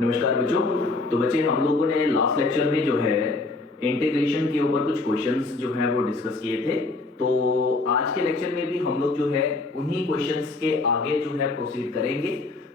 नमस्कार बच्चों। तो बच्चे हम लोगों ने लास्ट लेक्चर में जो है इंटीग्रेशन के ऊपर कुछ क्वेश्चंस जो है वो डिस्कस किए थे। तो आज के लेक्चर में भी हम लोग जो है उन्हीं क्वेश्चंस के आगे जो है प्रोसीड करेंगे।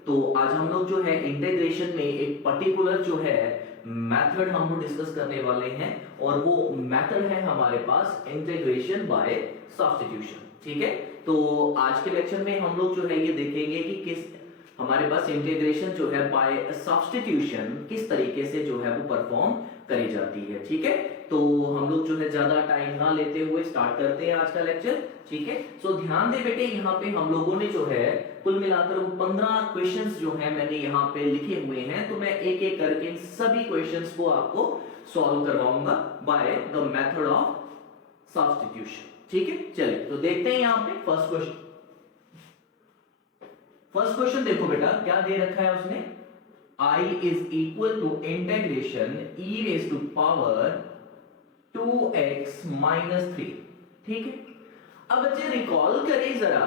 तो आज हम लोग जो है इंटीग्रेशन में एक पर्टिकुलर जो है मेथड हम लोग डिस्कस करने वाले हैं और वो मेथड है हमारे पास इंटीग्रेशन बाय सब्स्टिट्यूशन। ठीक है, तो आज के लेक्चर में हम लोग जो है ये देखेंगे कि किस हमारे पास इंटीग्रेशन जो है बाय सब्स्टिट्यूशन किस तरीके से जो है वो परफॉर्म करी जाती है। ठीक है, तो हम लोग जो है ज्यादा टाइम ना लेते हुए स्टार्ट करते हैं आज का लेक्चर। ठीक है, सो ध्यान दे बेटे, यहाँ पे हम लोगों ने जो है कुल मिलाकर वो 15 क्वेश्चंस जो है मैंने यहाँ पे लिखे हुए हैं। तो मैं एक एक करके इन सभी क्वेश्चंस को आपको सॉल्व करवाऊंगा by the method of substitution. ठीक है, चलिए तो देखते हैं यहाँ पे फर्स्ट क्वेश्चन। फर्स्ट क्वेश्चन देखो बेटा, क्या दे रखा है उसने, I is equal to integration e raise to power 2x minus 3। ठीक है, अब बच्चे रिकॉल करें जरा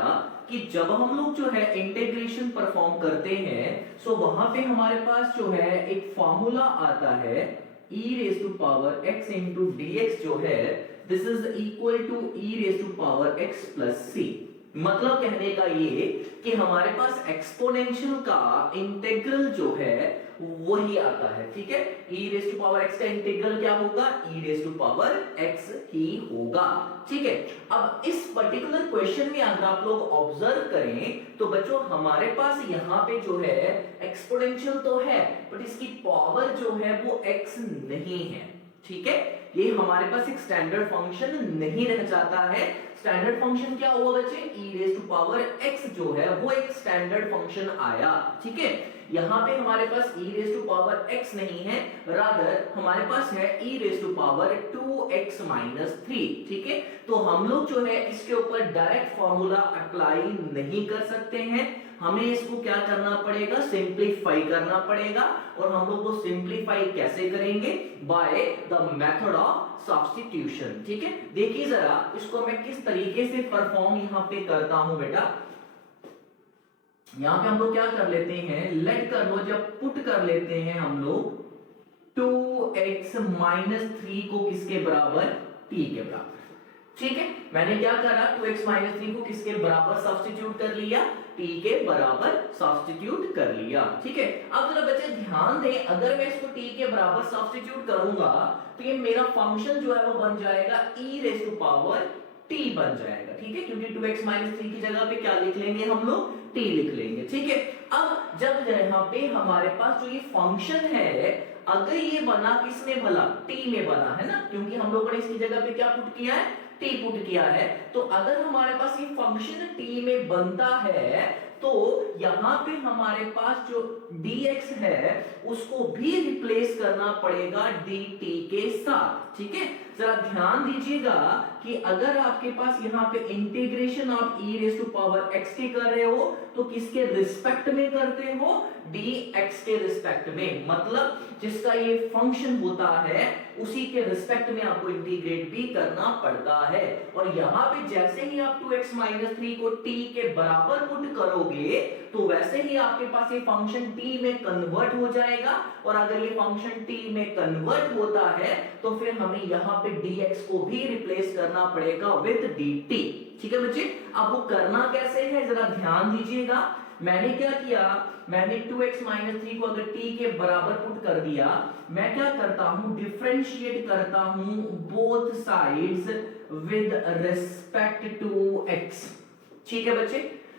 कि जब हम लोग जो है इंटीग्रेशन परफॉर्म करते हैं सो वहां पे हमारे पास जो है एक फॉर्मूला आता है e raise to power x into dx जो है this is equal to e raise to power x plus c। मतलब कहने का ये कि हमारे पास एक्सपोनेंशियल का इंटीग्रल जो है वही आता है। ठीक है, e raise to power x का इंटीग्रल क्या होगा, e raise to power x ही होगा। ठीक है, अब इस पर्टिकुलर क्वेश्चन में अगर आप लोग ऑब्जर्व करें तो बच्चों हमारे पास यहाँ पे जो है एक्सपोनेंशियल तो है बट इसकी पावर जो है वो x नहीं है। ठीक है, ये हमारे पास एक स्टैंडर्ड फंक्शन नहीं रह जाता है। स्टैंडर्ड फंक्शन क्या हुआ बच्चे, e raise to power x जो है वो एक स्टैंडर्ड फंक्शन आया। ठीक है, यहां पे हमारे पास e raise to power x नहीं है, रादर हमारे पास है e raise to power 2x minus 3। ठीक है, तो हम लोग जो है इसके ऊपर डायरेक्ट फॉर्मूला अप्लाई नहीं कर सकते हैं, हमें इसको क्या करना पड़ेगा, सिंप्लीफाई करना पड़ेगा। और हम लोग को सिंप्लीफाई कैसे करेंगे, by the method of substitution. ठीक है, देखिए जरा इसको मैं किस तरीके से परफॉर्म यहां पे करता हूं बेटा। यहां पे हम लोग क्या कर लेते हैं, लेट कर लो, जब पुट कर लेते हैं हम लोग 2x माइनस 3 को किसके बराबर, t के बराबर। ठीक है, मैंने क्या करा, 2x माइनस 3 को किसके बराबर सब्स्टिट्यूट कर लिया, t के बराबर सब्स्टिट्यूट कर लिया। ठीक है, अब जरा बच्चे ध्यान दें, अगर मैं इसको t के बराबर सब्स्टिट्यूट करूंगा तो ये मेरा फंक्शन जो है वो बन जाएगा e raise to power t बन जाएगा। ठीक है, क्योंकि 2x माइनस 3 की जगह पे क्या लिख लेंगे हम लोग, t लिख लेंगे। ठीक है, अब जब यहाँ पे हमारे पास जो ये फंक्शन है अगर ये बना किसमें भला, t में बना है ना, क्योंकि हम लोगों ने इसकी जगह पे क्या पुट किया है, t पुट किया है। तो अगर हमारे पास ये फंक्शन t में बनता है तो यहां पे हमारे पास जो dx है उसको भी रिप्लेस करना पड़ेगा dt के साथ। ठीक है, जरा ध्यान दीजिएगा कि अगर आपके पास यहाँ पे integration of e raise to power x के कर रहे हो तो किसके रिस्पेक्ट में करते हो, dx के रिस्पेक्ट में। मतलब जिसका ये फंक्शन होता है उसी के रिस्पेक्ट में आपको इंटीग्रेट भी करना पड़ता है। और यहां पे जैसे ही आप 2x माइनस 3 को t के बराबर पुट करोगे तो वैसे ही आपके पास ये फंक्शन t में कन्वर्ट हो जाएगा। और अगर ये फंक्शन t में कन्वर्ट होता है तो फिर हमें यहां पे dx को भी रिप्लेस करना पड़ेगा विद dt। ठीक है बच्चे, अब वो करना कैसे है जरा ध्यान दीजिएगा। मैंने क्या किया, मैंने 2x माइनस 3 को अगर t के बराबर पुट कर दिया, मैं क्या करता हूं, डिफरेंशिएट करता हूं both sides with respect to x। ठीक है बच्चे,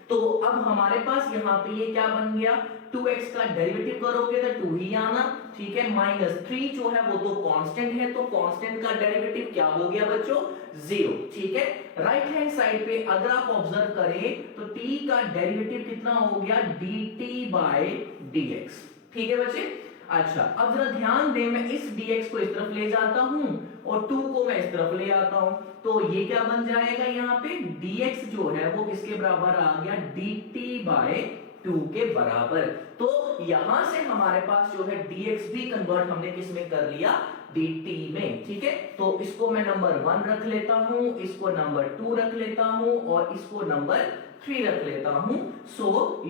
तो अब हमारे पास यहां पे ये क्या बन गया, 2x का डेरिवेटिव करोगे तो 2 ही आना। ठीक है, माइनस 3 जो है वो तो कांस्टेंट है, तो कांस्टेंट का डेरिवेटिव क्या हो गया बच्चों, 0। ठीक है, राइट हैंड साइड पे अगर आप ऑब्जर्व करें तो t का डेरिवेटिव कितना हो गया, dt बाय dx। ठीक है बच्चे, अच्छा अब जरा ध्यान दें, मैं इस dx को इस तरफ ले जाता हूं और 2 को मैं इस तरफ ले आता हूं तो ये क्या बन जाएगा, यहाँ पे dx जो है वो किसके बराबर आ गया, dt बाय 2 के बराबर। तो यहां से हमारे पास जो है dx भी कन्वर्ट हमने किस में कर लिया, dt में। ठीक है, तो इसको मैं नंबर 1 रख लेता हूं, इसको नंबर 2 रख लेता हूं और इसको नंबर 3 रख लेता हूं। So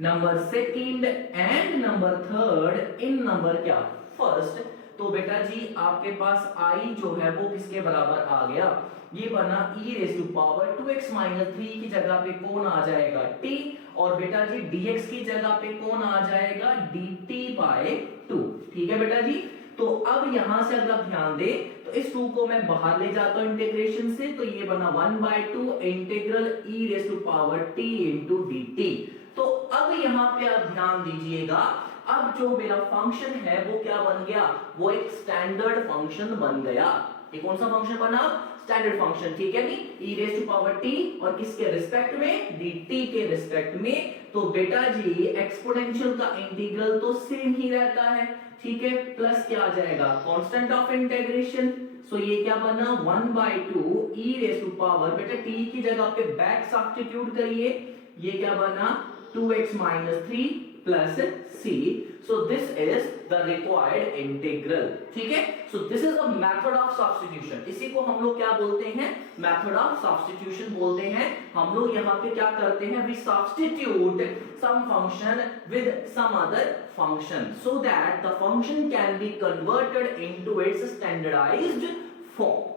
number second and number third in number क्या फर्स्ट। तो बेटा जी आपके पास आई जो है वो किसके बराबर आ गया, ये बना e raise to power 2x minus 3 की जगह पे कौन आ जाएगा t, और बेटा जी dx की जगह पे कौन आ जाएगा dt बाय 2। ठीक है बेटा जी। तो अब यहां से अगर आप ध्यान दे तो इस 2 को मैं बाहर ले जाता हूं इंटीग्रेशन से, तो ये बना 1/2 integral e raise to power t into dt। तो अब यहां पे आप ध्यान दीजिएगा, अब जो मेरा फंक्शन है वो क्या बन गया, वो एक स्टैंडर्ड फंक्शन बन गया। ये कौन सा फंक्शन बना, स्टैंडर्ड फंक्शन। ठीक है नी, e raise to power t और किसके रिस्पेक्ट में, dt के रिस्पेक्ट में। तो बेटा जी एक्सपोनेंशियल का इंटीग्रल तो सेम ही रहता है। ठीक है, प्लस क्या आ जाएगा कांस्टेंट ऑफ इंटीग्रेशन। सो ये क्या बना 1/2 e रेज़ टू पावर, बेटा t की जगह पे बैक सब्स्टिट्यूट करिए, ये क्या बना 2x minus 3 plus c। So this is the required integral। ठीक है, so this is a method of substitution। इसी को हम लोग क्या बोलते हैं, method of substitution बोलते हैं। हम लोग यहाँ पे क्या करते हैं, we substitute some function with some other function so that the function can be converted into its standardized form।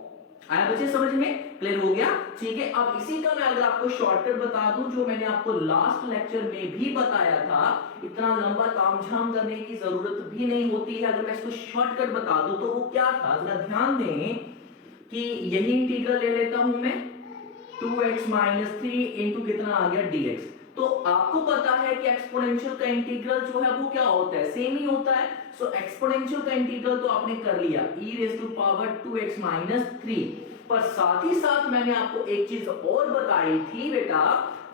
आया बच्चे समझ में, क्लियर हो गया। ठीक है, अब इसी का मैं अगर आपको शॉर्टकट बता दूं, जो मैंने आपको लास्ट लेक्चर में भी बताया था, इतना लंबा तामझाम करने की जरूरत भी नहीं होती है। अगर मैं इसको शॉर्टकट बता दूं तो वो क्या था, जरा ध्यान दें कि यही इंटीग्रल ले लेता हूं मैं 2x माइनस 3 इंटू कितना आ गया dx। तो आपको पता है कि एक्सपोनेंशियल का इंटीग्रल जो है वो क्या होता है, सेम ही होता है। सो एक्सपोनेंशियल का इंटीग्रल तो आपने कर लिया e raise to power 2x minus 3, पर साथ ही साथ मैंने आपको एक चीज और बताई थी बेटा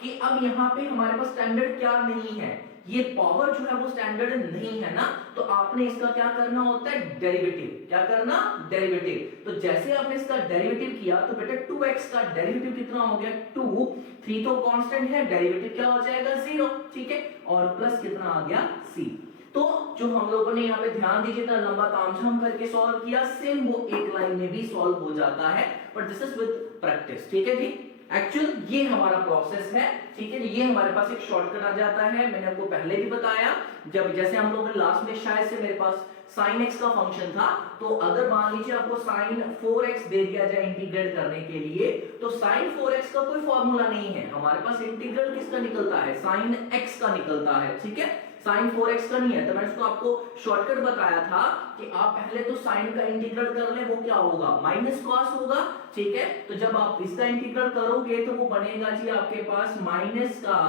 कि अब यहाँ पे हमारे पास स्टैंडर्ड क्या नहीं है, ये पावर जो है वो स्टैंडर्ड नहीं है ना, तो आपने इसका क्या करना होता है, डेरिवेटिव। क्या करना, डेरिवेटिव। तो जैसे आपने इसका डेरिवेटिव किया तो बेटा 2x का डेरिवेटिव कितना हो गया 2, 3 तो कांस्टेंट है, डेरिवेटिव क्या हो जाएगा 0। ठीक है, और प्लस कितना आ गया c। तो जो हम लोगों ने यहाँ पे ध्यान दीजिए इतना लंबा तामझाम करके सॉल्व किया, सेम वो एक लाइन में भी सॉल्व हो जाता है, but this is with practice. ठीक है जी, एक्चुअल ये हमारा प्रोसेस है। ठीक है, ये हमारे पास एक शॉर्टकट आ जाता है। मैंने आपको पहले भी बताया, जब जैसे हम लोगों ने लास्ट में शायद से मेरे पास sin x का फंक्शन था, तो अगर मान लीजिए आपको sin 4x दे दिया जाए इंटीग्रेट करने के लिए, तो sin 4x का कोई फॉर्मूला नहीं है, हमारे पास इंटीग्रल किसका निकलता है, sin x का निकलता है। ठीक है, sin 4x का नहीं है। तो मैंने इसको आपको शॉर्टकट बताया था कि आप पहले तो sin का इंटीग्रल कर ले, वो क्या होगा माइनस cos होगा। ठीक है, तो जब आप इसका इंटीग्रल करोगे तो वो बनेगा जी आपके पास माइनस का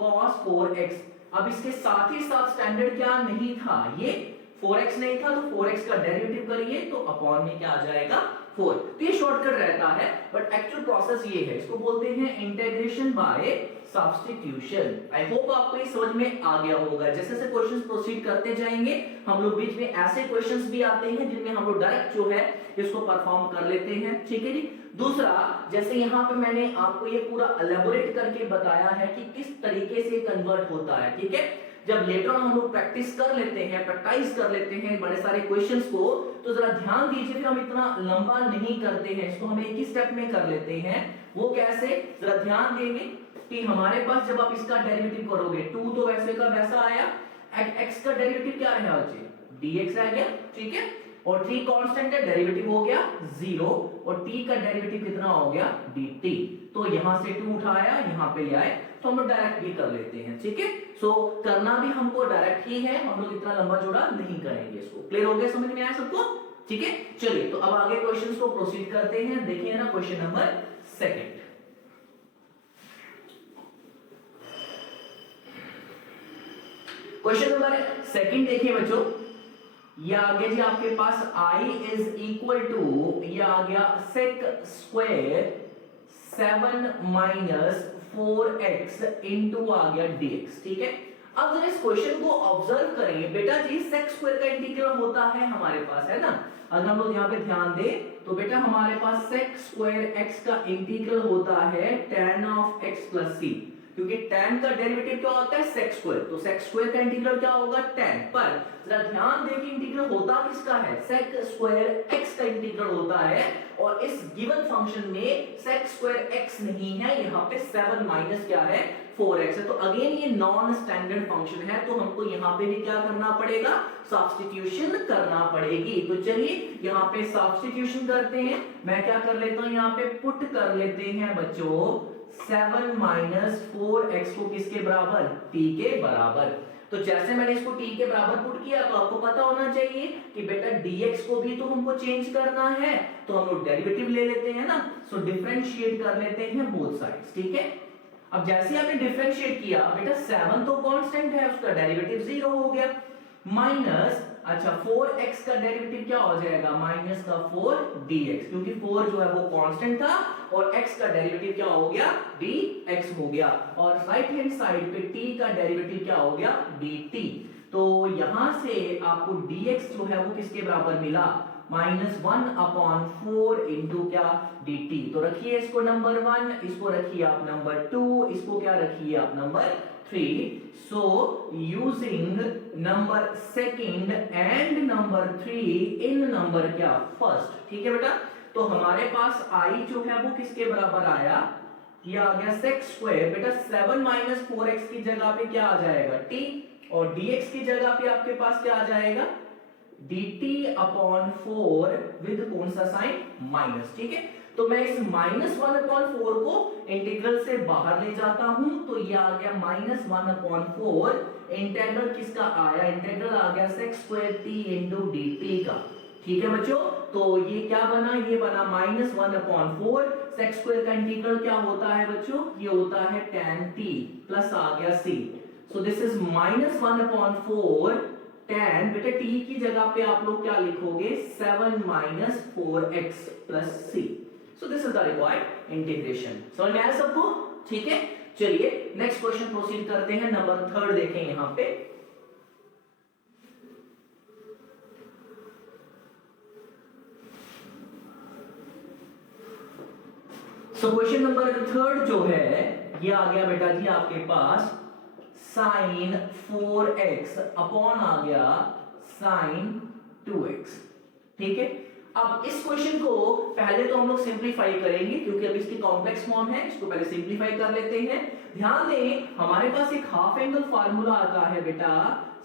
cos 4x। अब इसके साथ ही साथ स्टैंडर्ड क्या नहीं था, ये 4x नहीं था, तो 4x का डेरिवेटिव करिए तो अपॉन में क्या आ जाएगा 4। तो ये शॉर्टकट रहता है, बट एक्चुअल प्रोसेस ये है, इसको बोलते हैं integration by substitution. I hope आपको ये समझ में आ गया होगा। जैसे जैसे क्वेश्चंस प्रोसीड करते जाएंगे, हम लोग बीच में ऐसे क्वेश्चंस भी आते हैं जिनमें हम लोग डायरेक्ट जो है इसको परफॉर्म कर लेते हैं। ठीक है जी। दूसरा, जैसे यहाँ पे मैंने आपको ये पूरा एलेबोरेट करके बताया है कि किस तरीके से कन्वर्ट होता है। ठीक है, जब लेटर ऑन हम लोग प्रैक्टिस कर लेते हैं, प्रैक्टिस कर लेते हैं बड़े सारे क्वेश्चंस को, तो जरा ध्यान दीजिए, फिर हम इतना लंबा नहीं करते हैं इसको, हम एक ही स्टेप में कर लेते हैं। वो कैसे, जरा ध्यान देंगे कि हमारे पास जब आप इसका डेरिवेटिव करोगे 2 तो वैसे का वैसा आया, x का डेरिवेटिव क्या रहा बच्चे dx आ गया। ठीक है, और t कांस्टेंट है, डेरिवेटिव हो गया 0, और t का डेरिवेटिव कितना हो गया dt। तो यहां से 2 उठाया, यहां पे ले आए, तो हम लोग डायरेक्ट भी कर लेते हैं। ठीक है, सो करना भी हमको डायरेक्ट ही है, हम लोग इतना लंबा जोड़ा नहीं करेंगे। इसको क्लियर हो गया, समझ में आया सबको। ठीक है, चलिए तो अब आगे क्वेश्चंस को प्रोसीड करते हैं। देखिए ना क्वेश्चन नंबर 2। क्वेश्चन नंबर 2 देखिए बच्चों, ये आ गया जी आपके पास i इज इक्वल टू, ये आ गया sec square 7 minus 4x into आ गया dx। ठीक है, अब जरा इस क्वेश्चन को ऑब्जर्व करें बेटा जी, sec स्क्वायर का इंटीग्रल होता है हमारे पास, है ना। अगर हम लोग यहाँ पे ध्यान दें तो बेटा हमारे पास sec स्क्वायर x का इंटीग्रल होता है tan of x plus c, क्योंकि tan का डेरिवेटिव क्या होता है sec स्क्वायर, तो sec स्क्वायर का इंटीग्रल क्या होगा tan। पर जरा ध्यान दें कि इंटीग्रल होता किसका है, sec स्क्वायर x का इंटीग्रल होता है, और इस गिवन फंक्शन में sec स्क्वायर x नहीं है, यहाँ पे 7 माइनस क्या है 4x है। तो अगेन ये नॉन स्टैंडर्ड फंक्शन है, तो हमको यहाँ पे भी क्या करना पड़ेगा, सब्स्टिट्यूशन करना पड़ेगी। तो चलिए यहाँ पे सब्स्टिट्यूशन करते हैं। मैं क्या कर लेता हूँ, यहाँ पे पुट कर लेते हैं बच्चों 7 माइनस 4x को किसके बराबर, t के बराबर। तो जैसे मैंने इसको t के बराबर पुट किया, तो आपको पता होना चाहिए कि बेटा dx को भी तो हमको चेंज करना है, तो हम लोग डेरिवेटिव ले लेते हैं ना। सो डिफरेंशिएट कर लेते हैं बोथ साइड्स, ठीक है। अब जैसे आपने डिफरेंशिएट किया बेटा 7 तो कांस्टेंट है, उसका डेरिवेटिव 0 हो गया, माइनस अच्छा 4x का डेरिवेटिव क्या हो जाएगा, माइनस का 4dx, क्योंकि 4 जो है वो कांस्टेंट था और x का डेरिवेटिव क्या हो गया, dx हो गया। और राइट हैंड साइड पे t का डेरिवेटिव क्या हो गया, dt। तो यहां से आपको dx जो है वो किसके बराबर मिला, -1/4 इंटू क्या, dt। तो रखिए इसको नंबर 1, इसको रखिए आप नंबर 2, इसको क्या रखिए आप number 3। So using number second and number 3 in number क्या, फर्स्ट, ठीक है बेटा। तो हमारे पास i जो है वो किसके बराबर आया, ये आ गया sec स्क्वायर। बेटा 7 माइनस 4x की जगह पे क्या आ जाएगा, t, और dx की जगह पे आपके पास क्या आ जाएगा, dt अपॉन 4 विद कौन सा साइन, माइनस, ठीक है। तो मैं इस -1/4 को इंटीग्रल से बाहर ले जाता हूं, तो ये आ गया -1/4, इंटीग्रल किसका आया, इंटीग्रल आ गया sec square t into dt का, ठीक है बच्चों। तो ये क्या बना, ये बना -1/4, sec स्क्वायर का इंटीग्रल क्या होता है बच्चों, ये होता है tan t प्लस आ गया c। So this is -1/4 tan, बेटा t की जगह पे आप लोग क्या लिखोगे, 7 minus 4x plus c। So this is the required integration. समझ में आया सबको, ठीक है। चलिए नेक्स्ट क्वेश्चन प्रोसीड करते हैं, नंबर 3 देखें यहां पे। सो क्वेश्चन नंबर 3 जो है ये आ गया बेटा जी आपके पास साइन 4x अपॉन आ गया साइन 2x, ठीक है। अब इस क्वेश्चन को पहले तो हम लोग सिंपलीफाई करेंगे, क्योंकि अब इसकी कॉम्प्लेक्स फॉर्म है, इसको पहले सिंपलीफाई कर लेते हैं। ध्यान दें हमारे पास एक हाफ एंगल फार्मूला आता है बेटा,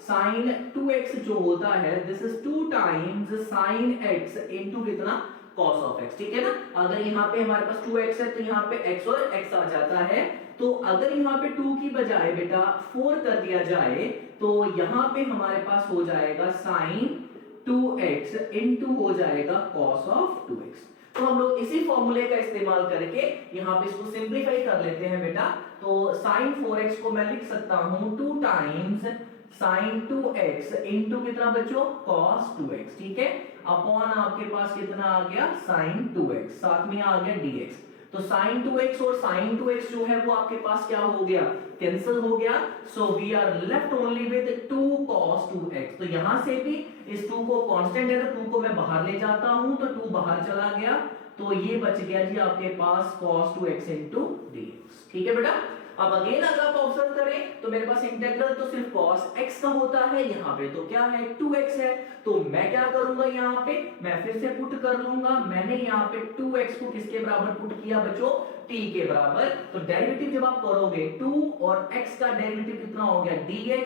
साइन 2x जो होता है this is 2 times sign x into कितना, cos ऑफ x, ठीक है ना। अगर यहाँ पे हमारे पास 2x है तो यहाँ पे x और x आ जाता है। तो अगर यहाँ पे 2 की बजाय बेटा 4 कर दिया जाए, तो यहाँ पे हमारे पास हो जाएगा साइन 2x इनटू हो जाएगा cos ऑफ 2x। तो हम लोग इसी फॉर्मूले का इस्तेमाल करके यहाँ पे इसको सिंपलीफाई कर लेते हैं बेटा। तो साइन 4x को मैं लिख सकता हूँ 2 टाइम्स साइन 2x इनटू कितना बच्चों, cos 2x, ठीक है, अपॉन आपके पास कितना आ गया, साइन 2x, साथ में आ गया dx। तो साइन 2x और साइन 2x जो है वो आपके पास क्या हो गया, कैंसिल हो गया। So we are left only with 2 cos 2x। तो यहां से भी इस 2 को कांस्टेंट है तो 2 को मैं बाहर ले जाता हूं, तो 2 बाहर चला गया, तो ये बच गया जी आपके पास cos 2x इनटू dx, ठीक है बेटा। अब अगेन अगर आप ऑब्जर्व करें तो मेरे पास इंटीग्रल तो सिर्फ cos x का होता है, यहाँ पे तो क्या है 2x है। तो मैं क्या करूंगा, यहाँ पे मैं फिर से पुट कर लूंगा। मैंने यहाँ पे 2x को किसके बराबर पुट किया बच्चों, t के बराबर। तो डेरिवेटिव जब आप करोगे 2 और x का डेरिवेटिव कितना हो गया dx,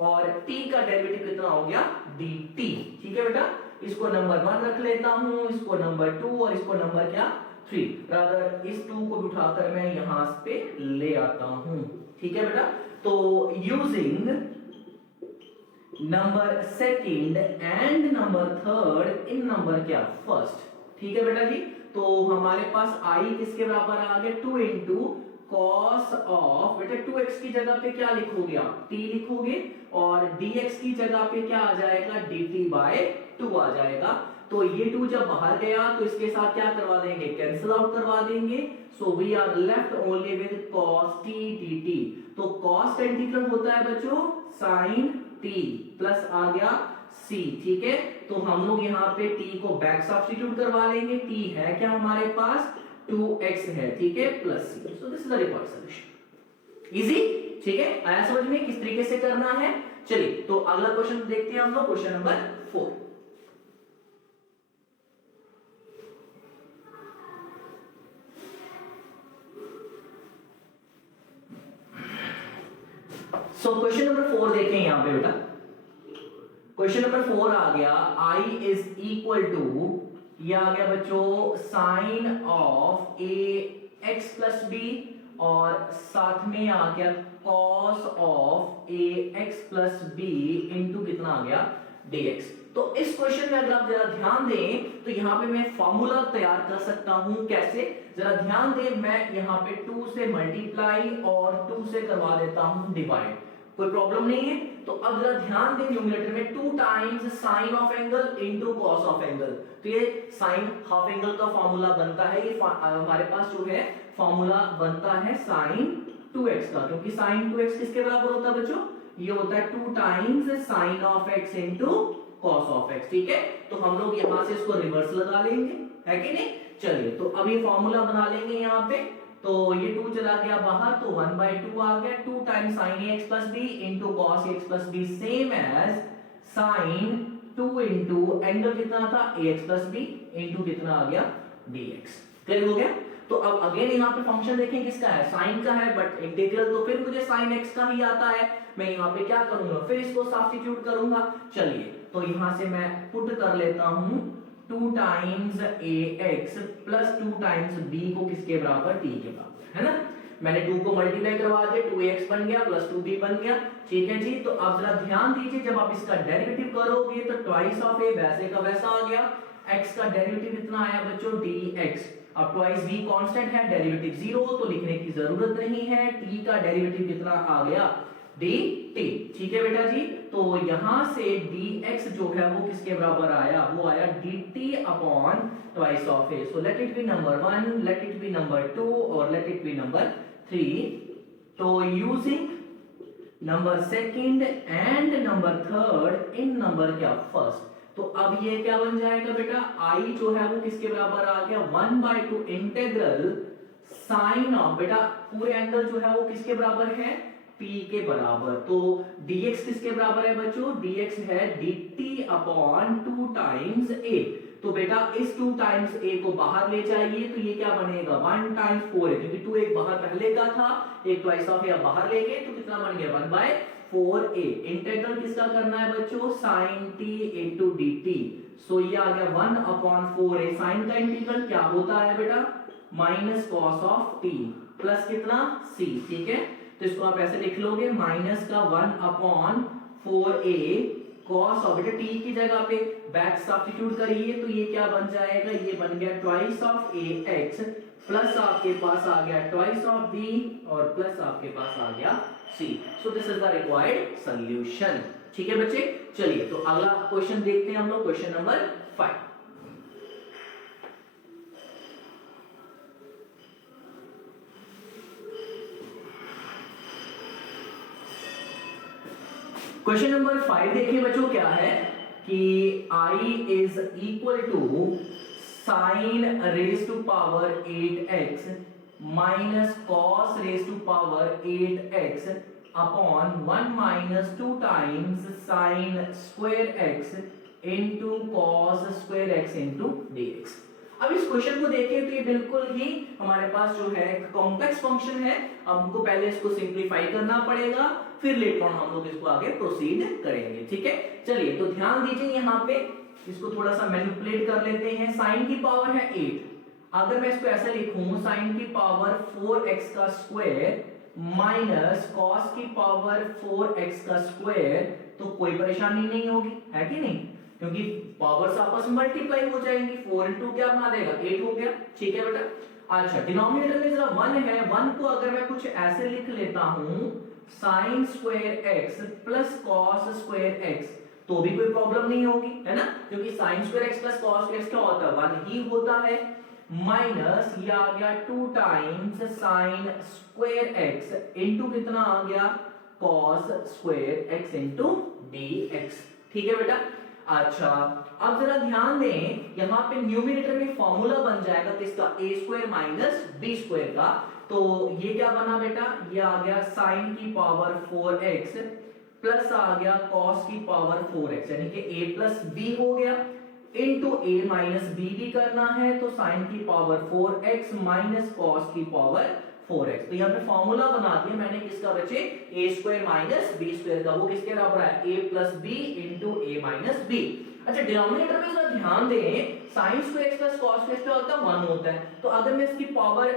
और t का डेरिवेटिव कितना हो गया dt, ठीक है बेटा। इसको नंबर 1 रख लेता हूं, इसको नंबर 2 और इसको नंबर क्या 3। रादर इस 2 को उठाकर मैं यहां पे ले आता हूं, ठीक है बेटा। तो using number second and number 3 in number क्या फर्स्ट, ठीक है बेटा जी। तो हमारे पास i किसके बराबर आ गया, 2 इंटू cos ऑफ, बेटा 2x की जगह पे क्या लिखोगे आप, t लिखोगे, और dx की जगह पे क्या आ जाएगा, dt बाय 2 आ जाएगा। तो ये 2 जब बाहर गया तो इसके साथ क्या करवा देंगे, कैंसिल आउट करवा देंगे। So we are left only with cos t dt। तो cos का इंटीग्रल होता है बच्चों sin t प्लस आ गया c, ठीक है। तो हम लोग यहाँ पे t को बैक सब्स्टिट्यूट करवा लेंगे। t है क्या हमारे पास 2x है, ठीक है, plus c। So this is the required solution. Easy, ठीक है, आया समझ में किस तरीके से करना है। चलिए तो अगला क्वेश्चन देखते हैं हम लोग, question number 4। So question number 4 देखें यहां पे बेटा। क्वेश्चन नंबर 4 आ गया I इज इक्वल टू, ये आ गया बच्चों sine of A X plus B और साथ में आ गया cos of A X plus B into कितना आ गया dx। तो इस क्वेश्चन में अगर आप जरा ध्यान दें तो यहां पे मैं फॉर्मूला तैयार कर सकता हूं। कैसे, जरा ध्यान दें, मैं यहां पे 2 से मल्टीप्लाई और 2 से करवा देता हूं डिवाइड, कोई प्रॉब्लम नहीं है। तो अब जरा ध्यान दें, न्यूमरेटर में 2 times sign of angle into cos of angle, तो ये साइन हाफ एंगल का फॉर्मूला बनता है। ये हमारे पास जो है फॉर्मूला बनता है साइन 2x का, क्योंकि साइन 2x किसके बराबर होता है बच्चों, ये होता है 2 times sign of x into cos of x। ठीक है, तो हम लोग यहां से इसको रिवर्स लगा लेंगे, है कि नहीं। चलिए, तो अब ये फॉर्मूला बना लेंगे यहां पे। तो ये 2 चला गया बाहर, तो 1/2 आ गया, 2 times sine X plus B into cos X plus B, same as sine 2 into angle कितना था ax प्लस बी इंटू कितना आ गया dx। क्लियर हो गया। तो अब अगेन यहाँ पे फंक्शन देखें किसका है, साइन का है, बट इंटीग्रल तो फिर मुझे साइन x का ही आता है। मैं यहाँ पे क्या करूंगा, फिर इसको सब्स्टिट्यूट करूंगा। चलिए, तो यहां से मैं पुट कर लेता हूं 2 times ax plus 2 times b को किसके बराबर, t के बराबर, है ना। मैंने 2 को मल्टीप्लाई करवा दिया, 2ax बन गया प्लस 2b बन गया। ठीक है जी। तो अब जरा ध्यान दीजिए, जब आप इसका डेरिवेटिव करोगे तो ट्वाइस ऑफ a वैसे का वैसा आ गया, x का डेरिवेटिव कितना आया बच्चों dx। अब ट्वाइस b कांस्टेंट है, डेरिवेटिव 0 तो लिखने की जरूरत नहीं है। t का डेरिवेटिव कितना आ गया dt। ठीक है बेटा जी। तो यहां से dx जो है वो किसके बराबर आया, वो आया dt upon twice of a। So let it be number 1, let it be number 2 और लेट इट बी नंबर 3। तो using number second and number third in number क्या फर्स्ट, तो अब ये क्या बन जाएगा बेटा, i जो है वो किसके बराबर आ गया 1/2 इंटीग्रल साइन ऑफ, बेटा पूरे एंगल जो है वो किसके बराबर है, p के बराबर। तो dx किसके बराबर है बच्चों, dx है dt अपॉन 2 टाइम्स a। तो बेटा इस 2 टाइम्स a को बाहर ले जाइए, तो ये क्या बनेगा 1 टाइम्स 4 है, क्योंकि 2 एक बाहर पहले का था, एक ट्वाइस ऑफ a बाहर ले गए, तो कितना बन गया 1/4a। इंटीग्रल किसका करना है बच्चों, sin t into dt। सो ये आ गया 1/4a। साइन का इंटीग्रल क्या होता है बेटा, minus cos of t plus कितना c। ठीक है, तो इसको आप ऐसे लिख लोगे, माइनस का 1/4a कॉस ऑफ, बेटा t की जगह पे बैक सब्स्टिट्यूट करिए, तो ये क्या बन जाएगा, ये बन गया ट्वाइस ऑफ ax प्लस आपके पास आ गया ट्वाइस ऑफ b और प्लस आपके पास आ गया c। So this is the required solution. ठीक है बच्चे। चलिए, तो अगला क्वेश्चन देखते हैं हम लोग, क्वेश्चन नंबर 5। क्वेश्चन नंबर 5 देखिए बच्चों, क्या है कि i is equal to sine raise to power 8x minus cos raise to power 8x upon 1 minus 2 times sine square x into cos square x into dx। अब इस question को देखें तो ये बिल्कुल ही हमारे पास जो है कॉम्प्लेक्स फंक्शन है। हमको पहले इसको सिंप्लीफाई करना पड़ेगा, फिर लेटर ऑन हम लोग इसको आगे प्रोसीड करेंगे। ठीक है, चलिए तो ध्यान दीजिए, यहाँ पे इसको थोड़ा सा मैनिपुलेट कर लेते हैं। साइन की पावर है 8, अगर मैं इसको ऐसे लिखूं साइन की पावर 4x का स्क्वायर माइनस कॉस की पावर 4x का स्क्वायर, तो कोई परेशानी नहीं होगी, है कि नहीं, क्योंकि पावर्स आपस में मल्टीप्लाई हो जाएंगी। 4 इंटू क्या बना देगा 8 हो गया। ठीक है बेटा। अच्छा, डिनोमिनेटर में जरा 1 है, 1 को अगर मैं कुछ ऐसे लिख लेता हूं sign square x plus cos square x, तो भी कोई प्रॉब्लम नहीं होगी, है ना, क्योंकि sign square x plus cos square x क्या होता है 1 ही होता है। माइनस ये आ गया 2 times sine square x into कितना आ गया cos square x into dx। ठीक है बेटा। अच्छा, अब जरा ध्यान दें, यहाँ पे न्यूमरेटर में फॉर्मूला बन जाएगा किसका, a square minus b square का। तो ये क्या बना बेटा, ये आ गया साइन की पावर 4x प्लस आ गया कॉस की पावर 4x, यानी कि a प्लस b हो गया, इंटू a माइनस b भी करना है, तो साइन की पावर 4x माइनस कॉस की पावर 4x। तो यहाँ पे फॉर्मूला बना दिया मैंने किसका बच्चे, a square minus b square का, वो किसके बराबर है, a plus B into a minus B. अच्छा डिनोमिनेटर में जरा ध्यान दें, sine square x plus cos square क्या होता है, 1 होता है। तो अगर मैं इसकी पावर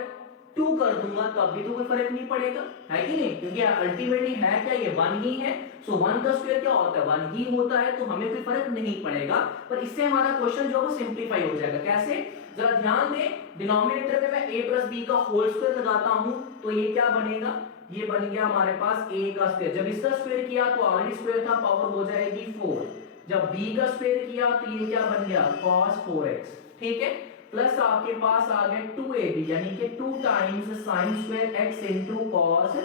2 कर दूंगा तब भी तो कोई फर्क नहीं पड़ेगा, है कि नहीं, क्योंकि अल्टीमेटली है क्या, ये 1 ही है। सो 1 का स्क्वायर क्या होता है, 1 ही होता है, तो हमें कोई फर्क नहीं पड़ेगा। पर इससे हमारा क्वेश्चन जो है वो सिंपलीफाई हो जाएगा। कैसे, जरा ध्यान दें, डिनोमिनेटर में मैं a प्लस बी का होल स्क्वायर लगाता हूं तो ये क्या बनेगा, ये बन गया हमारे पास a का स्क्वायर। जब इसका स्क्वायर किया तो ऑलरेडी स्क्वायर था, पावर हो जाएगी 4। जब b का स्क्वायर किया तो ये क्या बन गया, cos 4x, ठीक है। प्लस आपके पास आ गया 2ab यानी कि 2 times sin square x into cos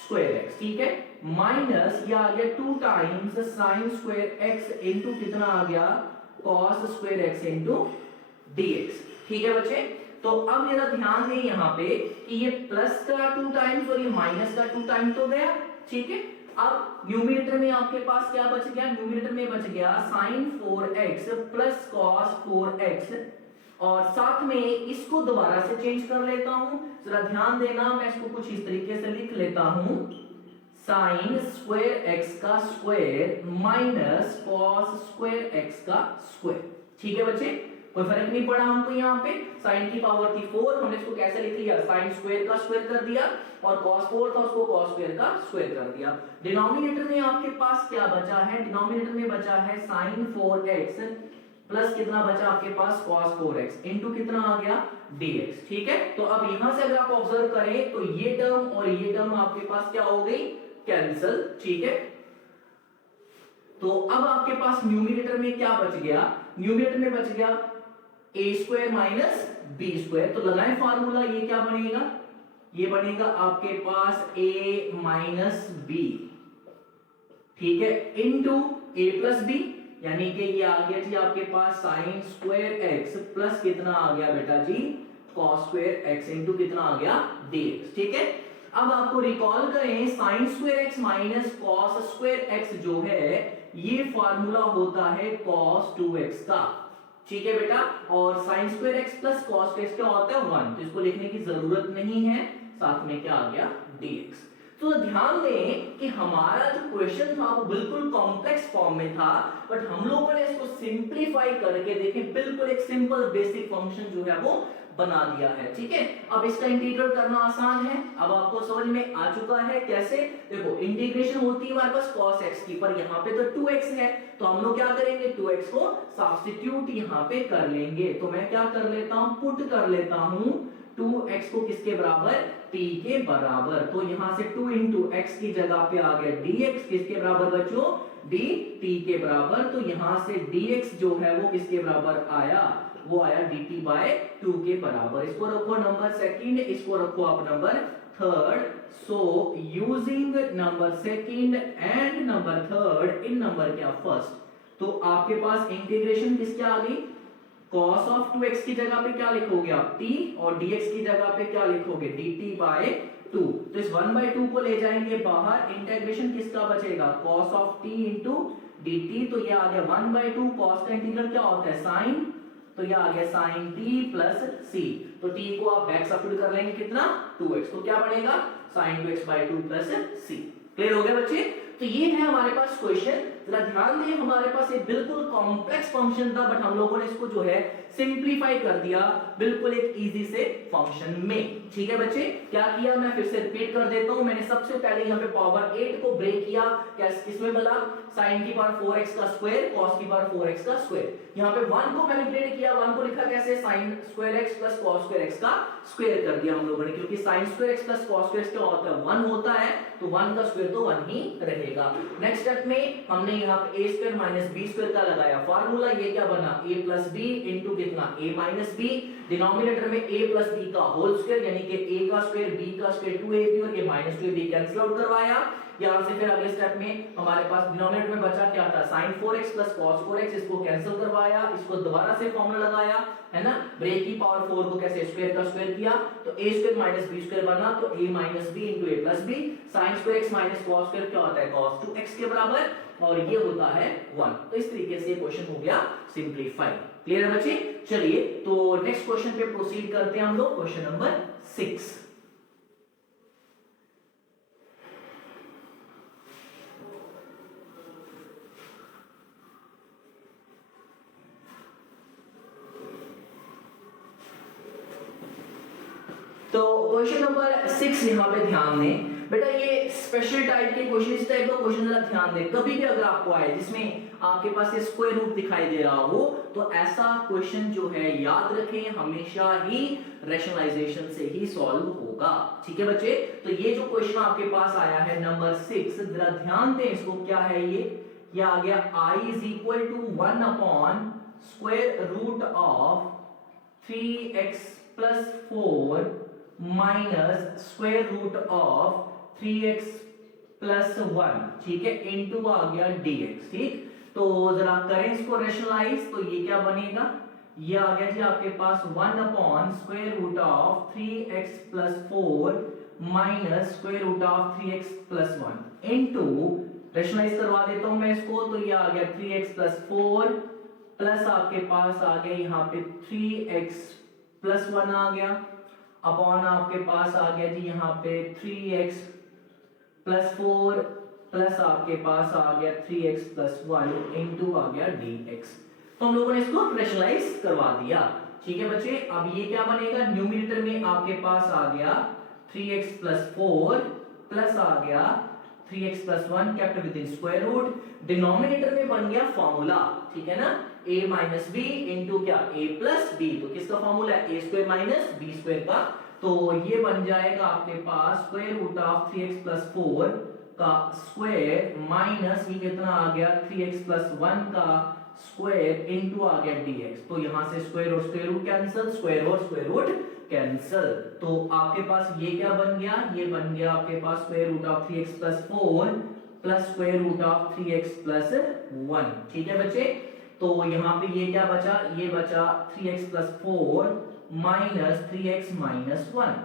square x, ठीक है। माइनस ये आ गया 2 times sin square x into कितना आ गया, cos square x into dx, ठीक है बच्चे। तो अब मेरा ध्यान दें यहाँ पे कि ये प्लस का 2 टाइम्स और ये माइनस का 2 टाइम्स तो गया, ठीक है। अब न्यूमरेटर में आपके पास क्या बच गया, न्यूमरेटर में बच गया sin 4x plus cos 4x, और साथ में इसको दोबारा से चेंज कर लेता हूं। जरा ध्यान देना, मैं इसको कुछ इस तरीके से लिख लेता हूं, sin स्क्वायर x का square minus cos square x का स्क्वायर, ठीक है बच्चे। कोई फर्क नहीं पड़ा हमको, यहाँ पे sin की पावर थी 4, हमने इसको कैसे लिख लिया, sin स्क्वायर का स्क्वायर कर दिया, और cos 4 था उसको cos स्क्वायर का स्क्वायर कर दिया। डिनोमिनेटर में आपके पास क्या बचा है, डिनोमिनेटर में बचा है sin 4x प्लस कितना बचा आपके पास cos 4x इनटू कितना आ गया dx, ठीक है। तो अब यहां से अगर आप ऑब्जर्व करें तो ये टर्म और ये टर्म आपके पास क्या हो गई, कैंसिल, ठीक है। तो अब आपके पास न्यूमरेटर में क्या बच गया, न्यूमरेटर में बच गया a square minus b square. तो लगाएं फार्मूला, ये क्या बनेगा, ये बनेगा आपके पास a माइनस b, ठीक है, इनटू a प्लस b, यानी कि ये आ गया जी आपके पास sin स्क्वायर x प्लस कितना आ गया बेटा जी cos स्क्वायर x इनटू कितना आ गया dx, ठीक है। अब आपको रिकॉल करें, sin square x minus cos square x जो है ये फार्मूला होता है cos 2x का, ठीक है बेटा। और sin square x plus cos x क्या होता है 1, तो इसको लिखने की जरूरत नहीं है, साथ में क्या आ गया dx। तो ध्यान दें कि हमारा जो क्वेश्चन था वो बिल्कुल कॉम्प्लेक्स फॉर्म में था, बट हम लोगों ने इसको सिंपलीफाई करके देखें, बिल्कुल एक सिंपल बेसिक फंक्शन जो है वो बना दिया है, ठीक है। अब इसका इंटीग्रल करना आसान है, अब आपको समझ में आ चुका है कैसे। देखो इंटीग्रेशन होती है हमारे पास cos x की, पर यहाँ पे तो 2x है, तो हम लोग क्या करेंगे, 2x को सब्स्टिट्यूट यहाँ पे कर लेंगे। तो मैं क्या कर लेता हूँ, पुट कर लेता हूँ 2x को किसके बराबर, t के बराबर। तो यहां से 2 इंटू x की जगह पे आ गया dx, किसके बराबर बच्चों, dt के बराबर। तो यहां से dx जो है वो किसके बराबर आया, वो आया dt बाय 2 के बराबर। इसको रखो नंबर सेकंड, इसको रखो आप number third. So using number second and number third in number क्या फर्स्ट, तो आपके पास इंटीग्रेशन किसकी आ गई, cos ऑफ 2x की जगह पे क्या लिखोगे आप t, और dx की जगह पे क्या लिखोगे dt बाय 2। तो इस 1/2 को ले जाएंगे बाहर, इंटीग्रेशन किसका बचेगा, cos of t into dt। तो ये आ गया 1/2, cos का इंटीग्रल क्या होता है sin, तो ये आ गया sin t प्लस c। तो t को आप बैक सब्स्टिट्यूट कर लेंगे कितना 2x, तो क्या बनेगा sin 2x/2 plus c। Clear हो गया बच्चे। तो ये है हमारे पास क्वेश्चन, जरा ध्यान दें, हमारे पास ये बिल्कुल कॉम्प्लेक्स फंक्शन था, बट हम लोगों ने इसको जो है सिंपलीफाई कर दिया बिल्कुल एक इजी से फंक्शन में, ठीक है बच्चे। क्या किया, मैं फिर से रिपीट कर देता हूं, मैंने सबसे पहले यहाँ पे पावर 8 को ब्रेक किया, किसमें बोला, sin की पावर 4x का स्क्वायर cos की पावर 4x का स्क्वायर। यहाँ पे 1 को मैनिपुलेट किया, 1 को लिखा कैसे, sin square x plus cos square x का स्क्वायर कर दिया हम लोगों ने, क्योंकि sin square x plus cos square x क्या होता है 1 होता है, तो 1 का स्क्वायर तो 1 ही रहेगा। नेक्स्ट स्टेप में हमने यहाँ पे a square minus b square का लगाया फार्मूला, ये क्या बना a प्लस b इंटू कितना a माइनस b, डिनोमिनेटर में a प्लस b का होल स्क्वायर यानी कि a का स्क्वायर b का स्क्वायर 2ab, और ये माइनस 2ab कैंसिल आउट करवाया। यहां से फिर अगले स्टेप में हमारे पास डिनोमिनेटर में बचा क्या था, sin 4x plus cos 4x, इसको कैंसिल करवाया, इसको दोबारा से फॉर्मूला लगाया, है ना, ब्रेक की पावर 4 को कैसे स्क्वायर का स्क्वायर किया, तो a square minus b square बना, तो a minus b into a plus b। sin square x minus cos square क्या होता है cos 2x के बराबर, और ये होता है 1। तो इस तरीके से ये क्वेश्चन हो गया सिंपलीफाई। क्लियर है बच्चे। चलिए तो नेक्स्ट क्वेश्चन पे प्रोसीड करते हैं हम लोग, क्वेश्चन नंबर 6। क्वेश्चन नंबर 6 यहाँ पे ध्यान दें बेटा, ये स्पेशल टाइप के क्वेश्चन, इस टाइप का क्वेश्चन जरा ध्यान दें। कभी भी अगर आपको आए जिसमें आपके पास ये स्क्वायर रूट दिखाई दे रहा हो, तो ऐसा क्वेश्चन जो है याद रखें हमेशा ही रैशनलाइजेशन से ही सॉल्व होगा। ठीक है बच्चे, तो ये जो क्वेश्चन आपके पास आया है नंबर 6, जरा ध्यान दें इसको। क्या है ये आ गया I is equal to 1 upon square root of 3x plus 4 minus square root of 3x plus 1, ठीक है, इनटू आ गया dx। ठीक, तो जरा करें इसको रैशनलाइज, तो ये क्या बनेगा, ये आ गया जी आपके पास 1 upon square root of 3x plus 4 minus square root of 3x plus 1 into, rationalize करवा देता हूं मैं इसको, तो ये आ गया 3x प्लस 4 प्लस आपके पास आ गया यहाँ पे 3x प्लस 1 आ गया, अपॉन आपके पास आ गया जी यहाँ पे 3x प्लस 4 प्लस आपके पास आ गया 3x प्लस 1 इनटू आ गया dx। तो हम लोगों ने इसको रैशनलाइज करवा दिया। ठीक है बच्चे, अब ये क्या बनेगा, न्यूमरेटर में आपके पास आ गया 3x प्लस 4 प्लस आ गया 3x plus 1 kept within square root, denominator में बन गया फॉर्मूला। ठीक है ना, a माइनस बी इंटू क्या a प्लस बी, तो किसका फॉर्मूला है a square minus B square का, तो ये बन जाएगा आपके पास square root of 3x plus 4 का स्क्वायर माइनस ये कितना आ गया 3x प्लस 1 का स्क्वायर इनटू आ गया dx। तो यहां से स्क्वायर और स्क्वायर रूट कैंसिल, स्क्वायर और स्क्वायर रूट कैंसिल, तो आपके पास ये क्या बन गया, ये बन गया आपके पास square root of 3x plus 4 plus square root of 3x plus 1। ठीक है बच्चे, तो यहां पे ये क्या बचा, ये बचा 3x plus 4 minus 3x minus 1,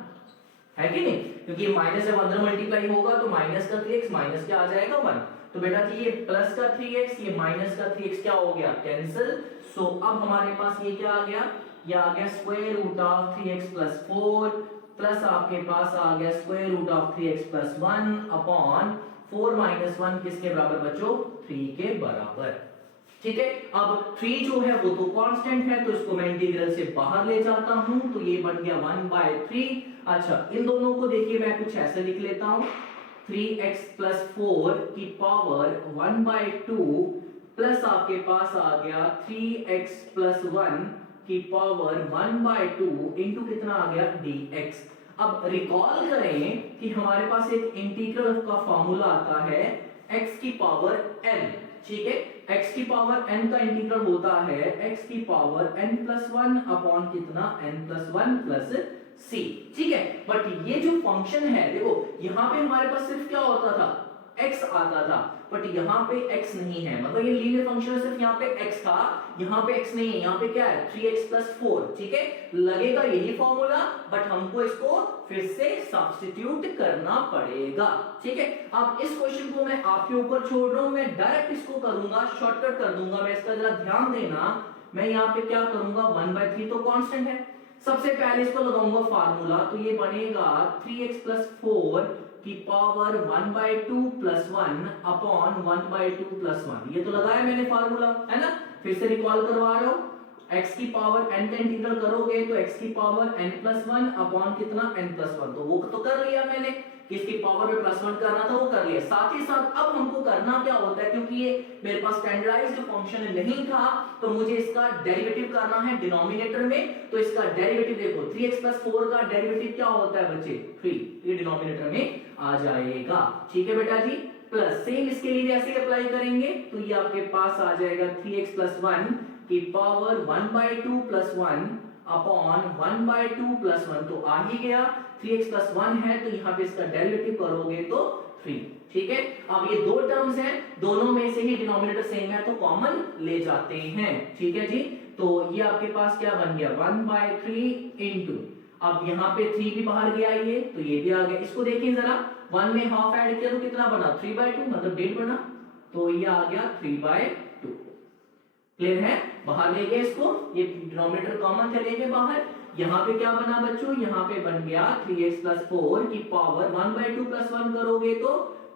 है कि नहीं, क्योंकि माइनस जब अंदर मल्टीप्लाई होगा तो माइनस का 3x माइनस क्या आ जाएगा 1, तो बेटा जी ये प्लस का 3x ये माइनस का 3x क्या हो गया कैंसिल। सो अब हमारे पास ये क्या आ गया, ये आ गया square root of 3x plus 4 plus आपके पास आ गया square root of 3x plus 1 upon 4 minus 1 किसके बराबर बच्चों, 3 के बराबर। ठीक है, अब 3 जो है वो तो कांस्टेंट है, तो इसको मैं इंटीग्रल से बाहर ले जाता हूं, तो ये बन गया 1/3। अच्छा, इन दोनों को देखिए मैं कुछ ऐसे लिख लेता हूं, 3x प्लस 4 की पावर 1/2 प्लस आपके पास आ गया 3x प्लस 1 की पावर 1/2 इंटू कितना आ गया dx। अब रिकॉल करें कि हमारे पास एक इंटीग्रल का फॉर्मूला आता है x की पावर n। ठीक है, x की पावर n का इंटीग्रल होता है x की पावर n प्लस 1 अपॉन कितना n प्लस 1 प्लस c। ठीक है, बट ये जो फंक्शन है देखो, यहां पे हमारे पास सिर्फ क्या होता था, x आता था, बट यहाँ पे x नहीं है, मतलब ये लीनियर फंक्शन है, सिर्फ यहाँ पे x था, यहाँ पे x नहीं है, यहाँ पे क्या है 3x प्लस 4। ठीक है, लगेगा यही फॉर्मूला, बट हमको इसको फिर से सब्स्टिट्यूट करना पड़ेगा। ठीक है, अब इस क्वेश्चन को मैं आपके ऊपर छोड़ रहा हूं, मैं डायरेक्ट इसको करूंगा, शॉर्टकट कर दूंगा मैं इसका, जरा ध्यान देना। मैं यहाँ पे क्या करूंगा, 1/3 तो कांस्टेंट है, सबसे पहले इसको लगाऊंगा फार्मूला, तो ये बनेगा 3x प्लस 4 की पावर 1/2 प्लस 1 अपॉन 1/2 प्लस 1, ये तो लगाया मैंने फार्मूला, है ना, फिर से रिकॉल करवा रहा हूं, x की पावर n का इंटीग्रल करोगे तो x की पावर n प्लस 1 अपॉन कितना n प्लस 1, तो वो तो कर लिया मैंने, किसकी पावर में प्लस 1 करना था वो कर लिया। साथ ही साथ अब हमको करना क्या होता है, क्योंकि ये मेरे पास स्टैंडर्डाइज्ड फंक्शन नहीं था, तो मुझे इसका डेरिवेटिव करना है डिनोमिनेटर में, तो इसका डेरिवेटिव देखो 3x प्लस 4 का डेरिवेटिव क्या होता है बच्चे 3, ये डिनोमिनेटर में आ जाएगा। ठीक है बेटा जी, प्लस सेम इसके लिए ऐसे अप्लाई करेंगे, तो ये आपके पास आ जाएगा 3x प्लस 1 की पावर 1/2 प्लस 1 अपॉन 1/2 प्लस 1, तो आ ही गया, 3x प्लस 1 है, तो यहाँ पे इसका डेरिवेटिव करोगे तो 3। ठीक है, अब ये दो टर्म्स हैं, दोनों में से ही डिनोमिनेटर सेम है, तो कॉमन ले जाते हैं। ठीक है जी, तो ये आपके पास क्या बन गया 1/3 इंटू, अब यहाँ पे 3 भी बाहर गया ये, तो ये भी आ गया, इसको देखिए जरा, 1 में हाफ ऐड किया तो कितना बना 3/2, मतलब 1.5 बना, तो ये आ गया 3/2। क्लियर है, बाहर ले गए इसको, ये डिनोमिनेटर कॉमन चले गए बाहर, यहाँ पे क्या बना बच्चों, यहाँ पे बन गया 3x प्लस 4 की पावर 1/2 प्लस 1 करोगे तो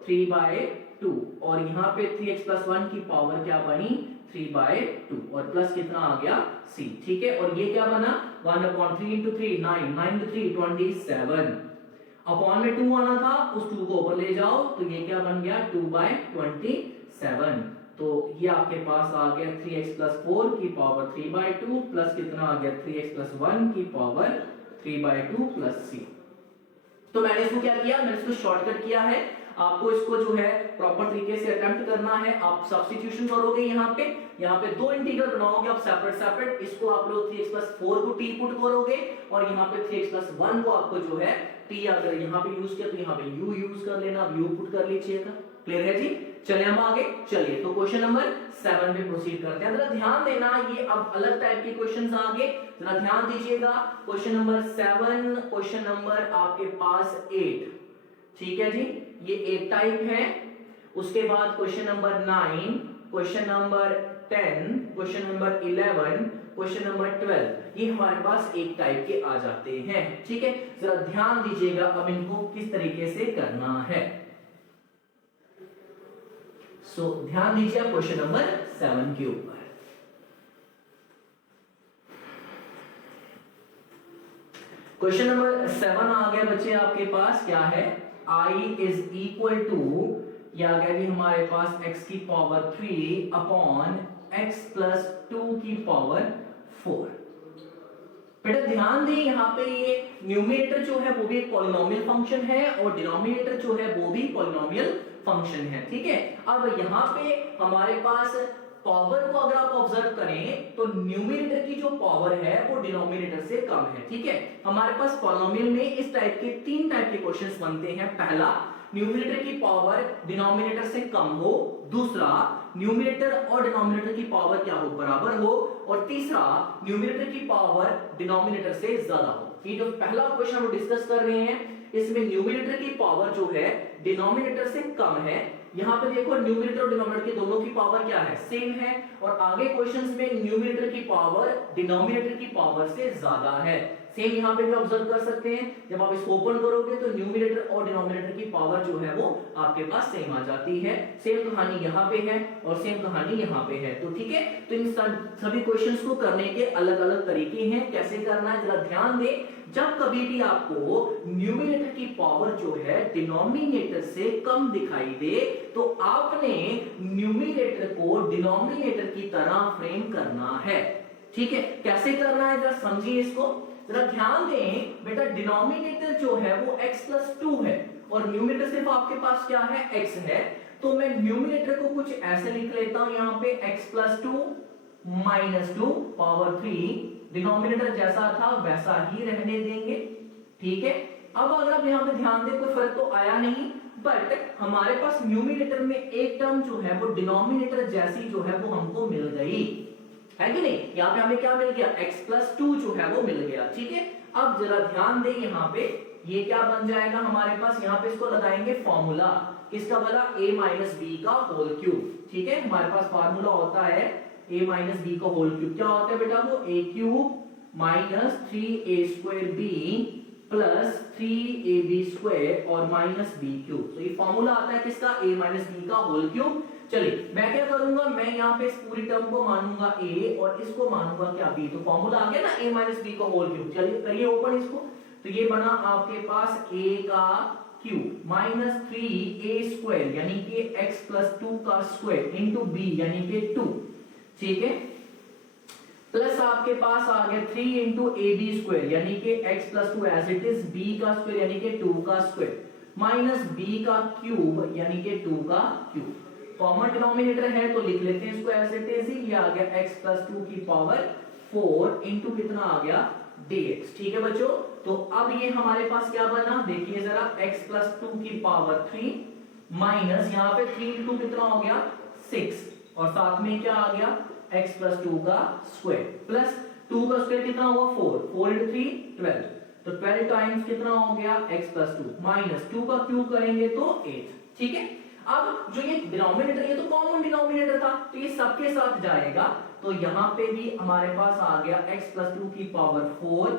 3/2, और यहाँ पे 3x प्लस 1 की पावर क्या बनी 3/2, और प्लस कितना आ गया c। ठीक है, और ये क्या बना 1/3 इंटू 3 9, 9 इंटू 3 27। अपॉन में 2 आना था, उस 2 को ऊपर ले जाओ तो ये क्या बन गया 2/27। तो ये आपके पास आ गया 3x + 4 की पावर 3/2 प्लस कितना आ गया 3x + 1 की पावर 3/2 प्लस c। तो मैंने इसको क्या किया, मैंने इसको शॉर्टकट किया है। आपको इसको जो है प्रॉपर तरीके से अटेम्प्ट करना है। आप सब्स्टिट्यूशन करोगे यहाँ पे दो इंटीग्रल बनाओगे आप सेपरेट सेपरेट। इसको आप लोग 3x + 4 को t पुट करोगे और यहाँ पे 3x + 1 को आपको जो है t अगर यहाँ पे यूज किया तो यहाँ पे u यूज कर लेना, u पुट कर लीजिएगा। क्लियर है जी? चलिए हम आगे चलिए, तो क्वेश्चन नंबर 7 पे प्रोसीड करते हैं। जरा ध्यान देना, ये अब अलग टाइप के क्वेश्चंस आगे, जरा ध्यान दीजिएगा। क्वेश्चन नंबर 7, क्वेश्चन नंबर आपके पास 8, ठीक है जी, ये एक टाइप है। उसके बाद question number 9, question number 10, question number 11, question number 12, ये हमारे पास एक टाइप के आ जाते हैं। ठीक है, जरा ध्यान दीजिएगा अब इनको किस तरीके से करना है। सो ध्यान दीजिए क्वेश्चन नंबर 7 के ऊपर। क्वेश्चन नंबर 7 आ गया बच्चे आपके पास, क्या है, I इज इक्वल टू, या आ गया भी हमारे पास x की पावर 3 अपॉन x प्लस 2 की पावर 4। बेटा ध्यान दें, यहाँ पे ये न्यूमरेटर जो है वो भी एक पॉलिनोमियल फंक्शन है और डिनोमिनेटर जो है वो भी पॉलिनोमियल फंक्शन है। ठीक है, अब यहाँ पे हमारे पास पावर को अगर आप ऑब्जर्व करें तो न्यूमरेटर की जो पावर है वो डिनोमिनेटर से कम है। ठीक है, हमारे पास पॉलिनोमियल में इस टाइप के 3 टाइप के क्वेश्चंस बनते हैं। पहला, न्यूमरेटर की पावर डिनोमिनेटर से कम हो। दूसरा, न्यूमरेटर और डिनोमिनेटर की पावर क्या हो, बराबर हो। और तीसरा, न्यूमरेटर की पावर डिनोमिनेटर से ज्यादा हो। ये जो पहला क्वेश्चन हम डिस्कस कर रहे हैं, इसमें न्यूमरेटर की पावर जो है डिनोमिनेटर से कम है। यहाँ पे देखो न्यूमरेटर और डिनोमिनेटर की दोनों की पावर क्या है, सेम है। और आगे क्वेश्चंस में न्यूमरेटर की पावर डिनोमिनेटर की पावर से ज्यादा है। सेम यहाँ पे भी ऑब्जर्व कर सकते हैं, जब आप इसको ओपन करोगे तो न्यूमरेटर और डिनोमिनेटर की पावर जो है वो आपके पास सेम आ जाती है। सेम कहानी यहाँ पे है और सेम कहानी यहाँ पे है। तो ठीक है, तो इन सभी क्वेश्चंस को करने के अलग अलग तरीके हैं, कैसे करना है जरा ध्यान दें। जब कभी भी आपको न्यूमरेटर की पावर जो है डिनोमिनेटर से कम दिखाई दे तो आपने न्यूमरेटर को डिनोमिनेटर की तरह फ्रेम करना है। ठीक है, कैसे करना है जरा समझिए इसको, जरा ध्यान दें। बेटा डिनोमिनेटर जो है वो x + 2 है और न्यूमरेटर सिर्फ आपके पास क्या है, x है। तो मैं न्यूमरेटर को कुछ ऐसे लिख लेता हूं यहाँ पे x + 2 - 2 पावर 3, डिनोमिनेटर जैसा था वैसा ही रहने देंगे। ठीक है, अब अगर आप यहाँ पे ध्यान दें कोई फर्क तो आया नहीं, बट हमारे पास न्यूमरेटर में एक टर्म जो है वो डिनोमिनेटर जैसी जो है वो हमको मिल गई है कि नहीं। यहाँ पे हमें क्या मिल गया, x + 2 जो है वो मिल गया। ठीक है, अब जरा ध्यान दें, यहाँ पे ये क्या बन जाएगा हमारे पास, यहाँ पे इसको लगाएंगे फॉर्मूला, किसका वाला, a - b का होल क्यूब। ठीक है, हमारे पास फार्मूला होता है a - b का होल क्यूब। क्या होता है बेटा, वो a³ - 3a² प्लस 3ab² और -b³। तो ये फॉर्मूला आता है किसका, a - b का होल क्यूब। चलिए मैं क्या करूंगा, मैं यहाँ पे इस पूरी टर्म को मानूंगा a और इसको मानूंगा क्या, b। तो फॉर्मूला आ गया ना a - b का होल क्यूब। चलिए करिए ओपन इसको, तो ये बना आपके पास a का क्यूब माइनस 3a² यानी कि x + 2 का स्क्वायर इंटू b यानी कि 2। ठीक है, प्लस आपके पास आ गया 3 × ab² यानी कि x + 2 as it is, b का स्क्वायर यानी कि 2 का स्क्वायर माइनस b का क्यूब यानी कि 2 का क्यूब। कॉमन डिनोमिनेटर है तो लिख लेते हैं इसको ऐज इट इज ही। ये आ गया x + 2 की पावर 4 इंटू कितना आ गया, dx। ठीक है बच्चों, तो अब ये हमारे पास क्या बना, देखिए जरा, x + 2 की पावर 3 माइनस यहाँ पे 3 × 2 कितना हो गया, 6 और साथ में क्या आ गया, x + 2 का स्क्वायर प्लस 2 का स्क्वायर कितना हुआ, 4 × 3 12, तो 12 टाइम्स कितना हो गया, x + 2 माइनस 2 का क्यूब करेंगे तो 8। ठीक है, अब जो ये डिनोमिनेटर, ये तो कॉमन डिनोमिनेटर था तो ये सबके साथ जाएगा। तो यहाँ पे भी हमारे पास आ गया x + 2 की पावर 4,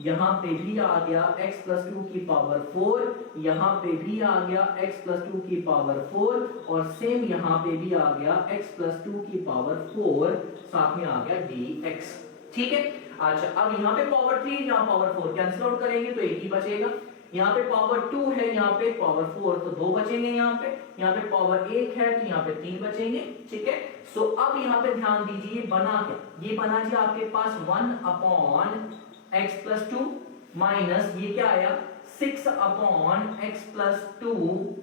यहाँ पे भी आ गया x + 2 की पावर 4, यहाँ पे भी आ गया x + 2 की पावर 4 और सेम यहाँ पे भी आ गया x + 2 की पावर 4, साथ में आ गया dx। ठीक है, अच्छा अब यहाँ पे पावर 3 यहाँ पावर 4 कैंसिल आउट करेंगे तो एक ही बचेगा। यहाँ पे पावर 2 है, यहाँ पे पावर 4, तो 2 बचेंगे। यहाँ पे पावर 1 है तो यहाँ पे 3 बचेंगे। ठीक है, सो अब यहाँ पे ध्यान दीजिए, ये बना क्या, ये बना जी आपके पास 1 अपॉन x प्लस 2 माइनस ये क्या आया 6 अपॉन x प्लस 2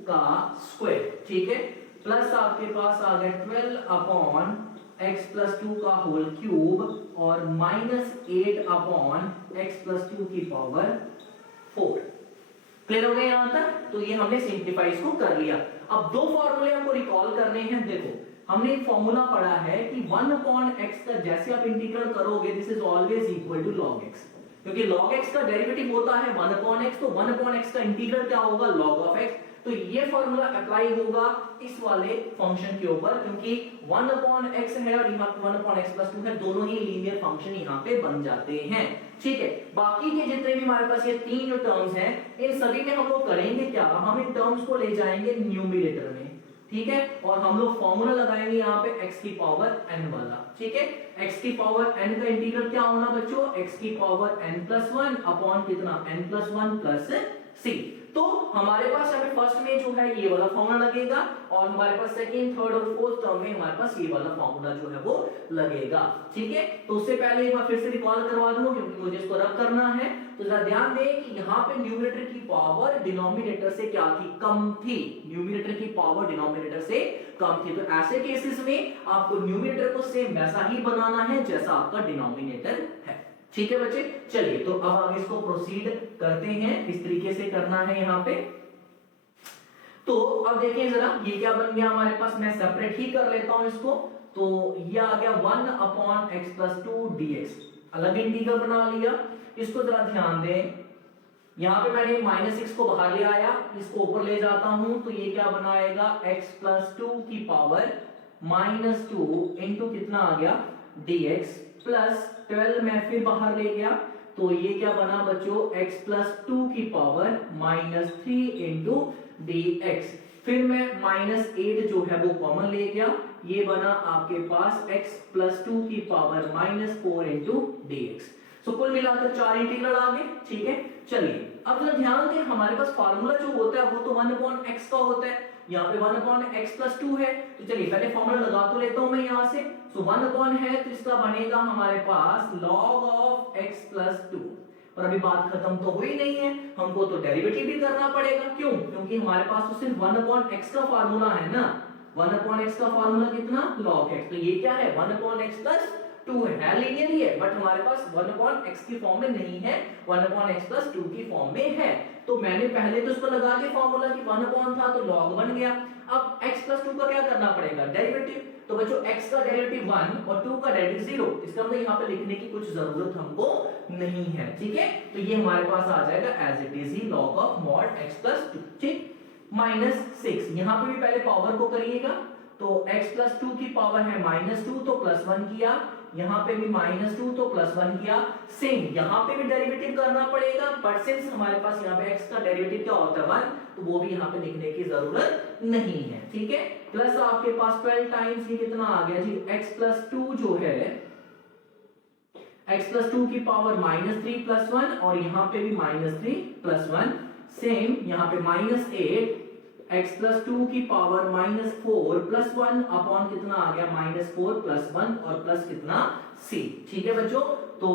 का स्क्वायर। ठीक है, प्लस आपके पास आ गया 12 अपॉन x प्लस 2 का होल क्यूब और माइनस 8 अपॉन x प्लस 2 की पावर 4। क्लियर हो गया यहां तक? तो ये हमने सिंप्लीफाई इसको कर लिया। अब दो फॉर्मूले हमको रिकॉल करने हैं। देखो हमने एक फॉर्मूला पढ़ा है कि 1 अपॉन x का जैसे आप इंटीग्रल करोगे this is always equal to log x, क्योंकि log x का डेरिवेटिव होता है 1 अपॉन x, तो 1 अपॉन x का इंटीग्रल क्या होगा log ऑफ x। तो ये फॉर्मूला अप्लाई होगा इस वाले फंक्शन के ऊपर, क्योंकि 1 अपॉन x है और यहाँ पे 1 अपॉन x प्लस 2 है, दोनों ही लीनियर फंक्शन यहाँ पे बन जाते हैं। ठीक है, बाकी के जितने भी हमारे पास ये तीन जो टर्म्स हैं इन सभी में हम लोग करेंगे क्या, हम इन टर्म्स को ले जाएंगे न्यूमरेटर में। ठीक है, और हम लोग फॉर्मूला लगाएंगे यहाँ पे x की पावर n वाला। ठीक है, x की पावर n का इंटीग्रल क्या होना बच्चों, x की पावर n प्लस 1 अपॉन कितना n प्लस 1 प्लस c। तो हमारे पास यहाँ पे फर्स्ट में जो है ये वाला फॉर्मूला लगेगा और हमारे पास सेकंड, थर्ड और फोर्थ टर्म में हमारे पास ये वाला फॉर्मूला जो है वो लगेगा। ठीक है, तो उससे पहले एक बार फिर से रिकॉल करवा दूं क्योंकि मुझे इसको रब करना है। तो जरा ध्यान दें कि यहाँ पे न्यूमरेटर की पावर डिनोमिनेटर से क्या थी, कम थी। न्यूमरेटर की पावर डिनोमिनेटर से कम थी, तो ऐसे केसेस में आपको न्यूमरेटर को सेम वैसा ही बनाना है जैसा आपका डिनोमिनेटर है। ठीक है बच्चे, चलिए तो अब आगे इसको प्रोसीड करते हैं, इस तरीके से करना है यहाँ पे। तो अब देखिए जरा ये क्या बन गया हमारे पास, मैं सेपरेट ही कर लेता हूं इसको। तो ये आ गया 1 अपॉन x प्लस 2 dx, अलग इंटीग्रल बना लिया। इसको जरा ध्यान दें, यहाँ पे मैंने -6 को बाहर ले आया, इसको ऊपर ले जाता हूं तो ये क्या बनाएगा x प्लस 2 की पावर -2 इंटू कितना आ गया dx प्लस 12 मैं फिर बाहर ले गया तो ये क्या बना बच्चों x प्लस 2 की पावर -3 इंटू dx। फिर मैं -8 जो है वो कॉमन ले गया, ये बना आपके पास x प्लस 2 की पावर -4 इंटू dx। सो कुल मिलाकर 4 इंटीग्रल आ गए। ठीक है, चलिए अब जरा ध्यान दें, हमारे पास फार्मूला जो होता है वो तो 1 अपॉन x का होता है, यहाँ पे 1 अपॉन x प्लस 2 है। तो चलिए पहले फॉर्मूला लगा तो लेता हूं मैं यहाँ से। सो 1 अपॉन है तो इसका बनेगा हमारे पास log ऑफ x प्लस 2। और अभी बात खत्म तो हुई नहीं है, हमको तो डेरिवेटिव भी करना पड़ेगा। क्यों, क्योंकि हमारे पास तो सिर्फ 1 अपॉन x का फार्मूला है ना। 1 अपॉन x का फार्मूला कितना log x, तो ये क्या है 1 अपॉन x प्लस 2 है लीनियर ही है, बट हमारे पास 1 अपॉन x की फॉर्म में नहीं है, 1 अपॉन x प्लस 2 की फॉर्म में है। तो मैंने पहले तो इसको लगा के फॉर्मूला कि 1 अपॉन था तो log बन गया। अब x प्लस 2 का क्या करना पड़ेगा, डेरिवेटिव। तो बच्चों x का डेरिवेटिव 1 और 2 का डेरिवेटिव 0, इसका मतलब यहाँ पे लिखने की कुछ जरूरत हमको नहीं है। ठीक है, तो ये हमारे पास आ जाएगा एज इट इज ही log of mod x plus 2। ठीक, -6 यहाँ पे भी पहले पावर को करिएगा, तो x प्लस 2 की पावर है -2 तो प्लस 1 किया, यहाँ पे भी -2 तो प्लस 1 किया। सेम यहाँ पे भी डेरिवेटिव करना पड़ेगा, बट सिंस हमारे पास यहाँ पे x का डेरिवेटिव क्या होता है 1, तो वो भी यहाँ पे लिखने की जरूरत नहीं है। ठीक है, प्लस आपके पास 12 टाइम्स ये कितना आ गया जी x प्लस 2 जो है x प्लस 2 की पावर -3 प्लस 1 और यहाँ पे भी -3 प्लस 1। सेम यहाँ पे -8 x प्लस 2 की पावर -4 प्लस 1 अपॉन कितना आ गया -4 प्लस 1 और प्लस कितना c। ठीक है बच्चों, तो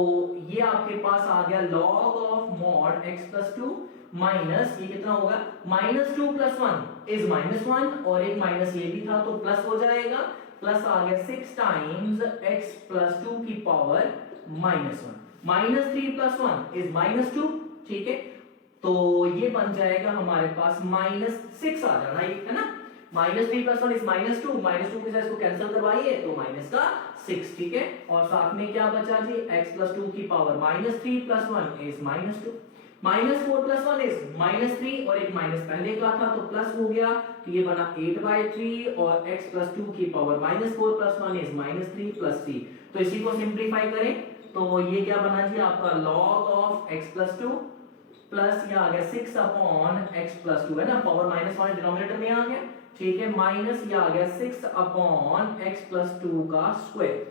ये आपके पास आ गया log of mod x plus 2 minus ये कितना होगा -2 प्लस 1 इज -1 और एक माइनस ये भी था तो प्लस हो जाएगा, प्लस आ गया 6 टाइम्स x प्लस 2 की पावर -1 -3 प्लस 1 इज -2। ठीक है, तो ये बन जाएगा हमारे पास -6 आ जाना, ये है ना, -3 प्लस 1 इज -2, -2 के साथ इसको कैंसिल करवाइए तो माइनस का 6। ठीक है, और साथ में क्या बचा जी x प्लस 2 की power -3 plus 1 is -2, -4 plus 1 is -3 और एक माइनस पहले का था तो प्लस हो गया, तो ये बना 8/3 और x प्लस 2 की पावर -4 प्लस 1 इज -3 प्लस 3। तो इसी को सिंप्लीफाई करें तो ये क्या बना जी आपका log of x plus 2 plus ये आ गया 6 अपॉन x प्लस 2 है ना, पावर -1 डिनोमिनेटर में आ गया। ठीक है, माइनस ये आ गया 6 अपॉन x प्लस 2 का स्क्वायर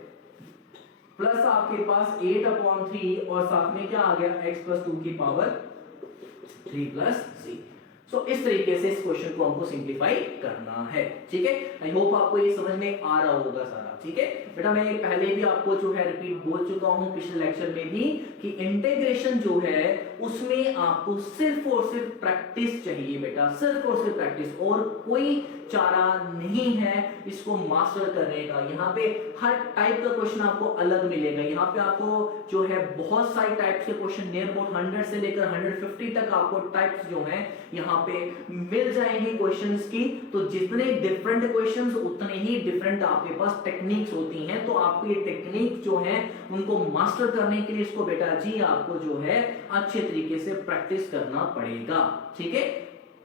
प्लस आपके पास 8 अपॉन 3 और साथ में क्या आ गया x प्लस 2 की पावर 3+c। सो इस तरीके से इस क्वेश्चन को हमको सिंप्लीफाई करना है। ठीक है, आई होप आपको ये समझ में आ रहा होगा सारा। ठीक है बेटा, मैं पहले भी आपको जो है रिपीट बोल चुका हूं पिछले लेक्चर में भी कि इंटीग्रेशन जो है उसमें आपको सिर्फ और सिर्फ प्रैक्टिस चाहिए बेटा, सिर्फ और सिर्फ प्रैक्टिस, और कोई चारा नहीं है इसको मास्टर करने का। यहाँ पे हर टाइप का क्वेश्चन आपको अलग मिलेगा। यहाँ पे आपको जो है बहुत सारे टाइप्स के क्वेश्चन, नियर अबाउट 100 से लेकर 150 तक आपको टाइप्स जो हैं यहाँ पे मिल जाएंगे क्वेश्चंस की। तो जितने डिफरेंट क्वेश्चंस उतने ही डिफरेंट आपके पास टेक्निक्स होती हैं। तो आपको ये टेक्निक जो है उनको मास्टर करने के लिए इसको बेटा जी आपको जो है अच्छे तरीके से प्रैक्टिस करना पड़ेगा। ठीक है,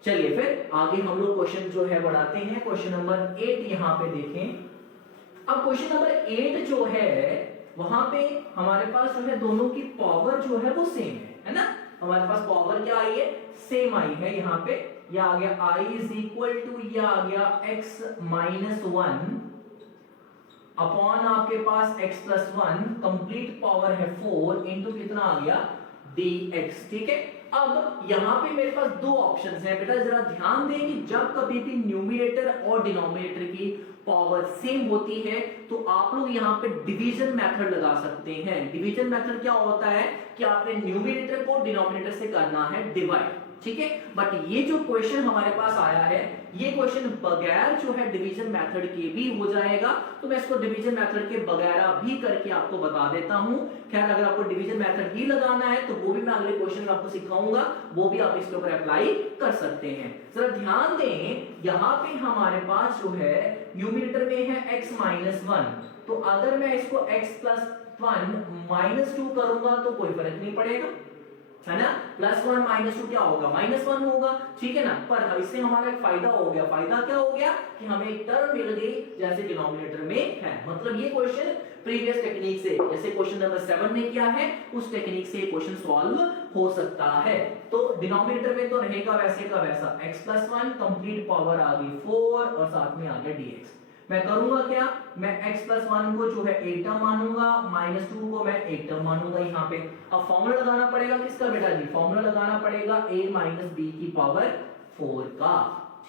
चलिए फिर आगे हम लोग क्वेश्चन जो है बढ़ाते हैं। क्वेश्चन नंबर 8 यहाँ पे देखें। अब क्वेश्चन नंबर 8 जो है वहां पे हमारे पास जो है दोनों की पावर जो है वो सेम है ना। हमारे पास पावर क्या आई है, सेम आई है। यहाँ पे यह आ गया i इज इक्वल टू, यह आ गया x माइनस 1 अपॉन आपके पास x प्लस 1, कंप्लीट पावर है 4 इंटू कितना आ गया dx। ठीक है, अब यहां पे मेरे पास दो ऑप्शंस हैं बेटा, जरा ध्यान दें कि जब कभी भी न्यूमरेटर और डिनोमिनेटर की पावर सेम होती है तो आप लोग यहां पे डिवीजन मेथड लगा सकते हैं। डिवीजन मेथड क्या होता है कि आपने न्यूमरेटर को डिनोमिनेटर से करना है डिवाइड। ठीक है, बट ये जो क्वेश्चन हमारे पास आया है ये क्वेश्चन बगैर जो है डिवीजन मेथड के भी हो जाएगा। तो मैं इसको डिवीजन मेथड के बगैर भी करके आपको बता देता हूं। खैर अगर आपको डिवीजन मेथड ही लगाना है तो वो भी मैं अगले क्वेश्चन में आपको सिखाऊंगा, वो भी आप इसके ऊपर अप्लाई कर सकते हैं। जरा ध्यान दें, यहां पे हमारे पास जो है न्यूमरेटर में है x माइनस 1, तो अगर मैं इसको x प्लस 1 माइनस 2 करूंगा तो कोई फर्क नहीं पड़ेगा, है ना। प्लस 1 माइनस 2 क्या होगा, माइनस 1 होगा। ठीक है ना, पर इससे हमारा एक फायदा हो गया। फायदा क्या हो गया कि हमें एक टर्म मिल गई जैसे डिनोमिनेटर में है। मतलब ये क्वेश्चन प्रीवियस टेक्निक से, जैसे क्वेश्चन नंबर 7 में किया है उस टेक्निक से क्वेश्चन सॉल्व हो सकता है। तो डिनोमिनेटर में तो रहेगा वैसे का वैसा x प्लस 1, कंप्लीट पावर आ गई 4 और साथ में आ गया dx। मैं करूंगा क्या, मैं x प्लस 1 को जो है एक टर्म मानूंगा, माइनस 2 को मैं एक टर्म मानूंगा यहाँ पे। अब फॉर्मूला लगाना पड़ेगा किसका बेटा जी, फॉर्मूला लगाना पड़ेगा a माइनस बी की पावर 4 का।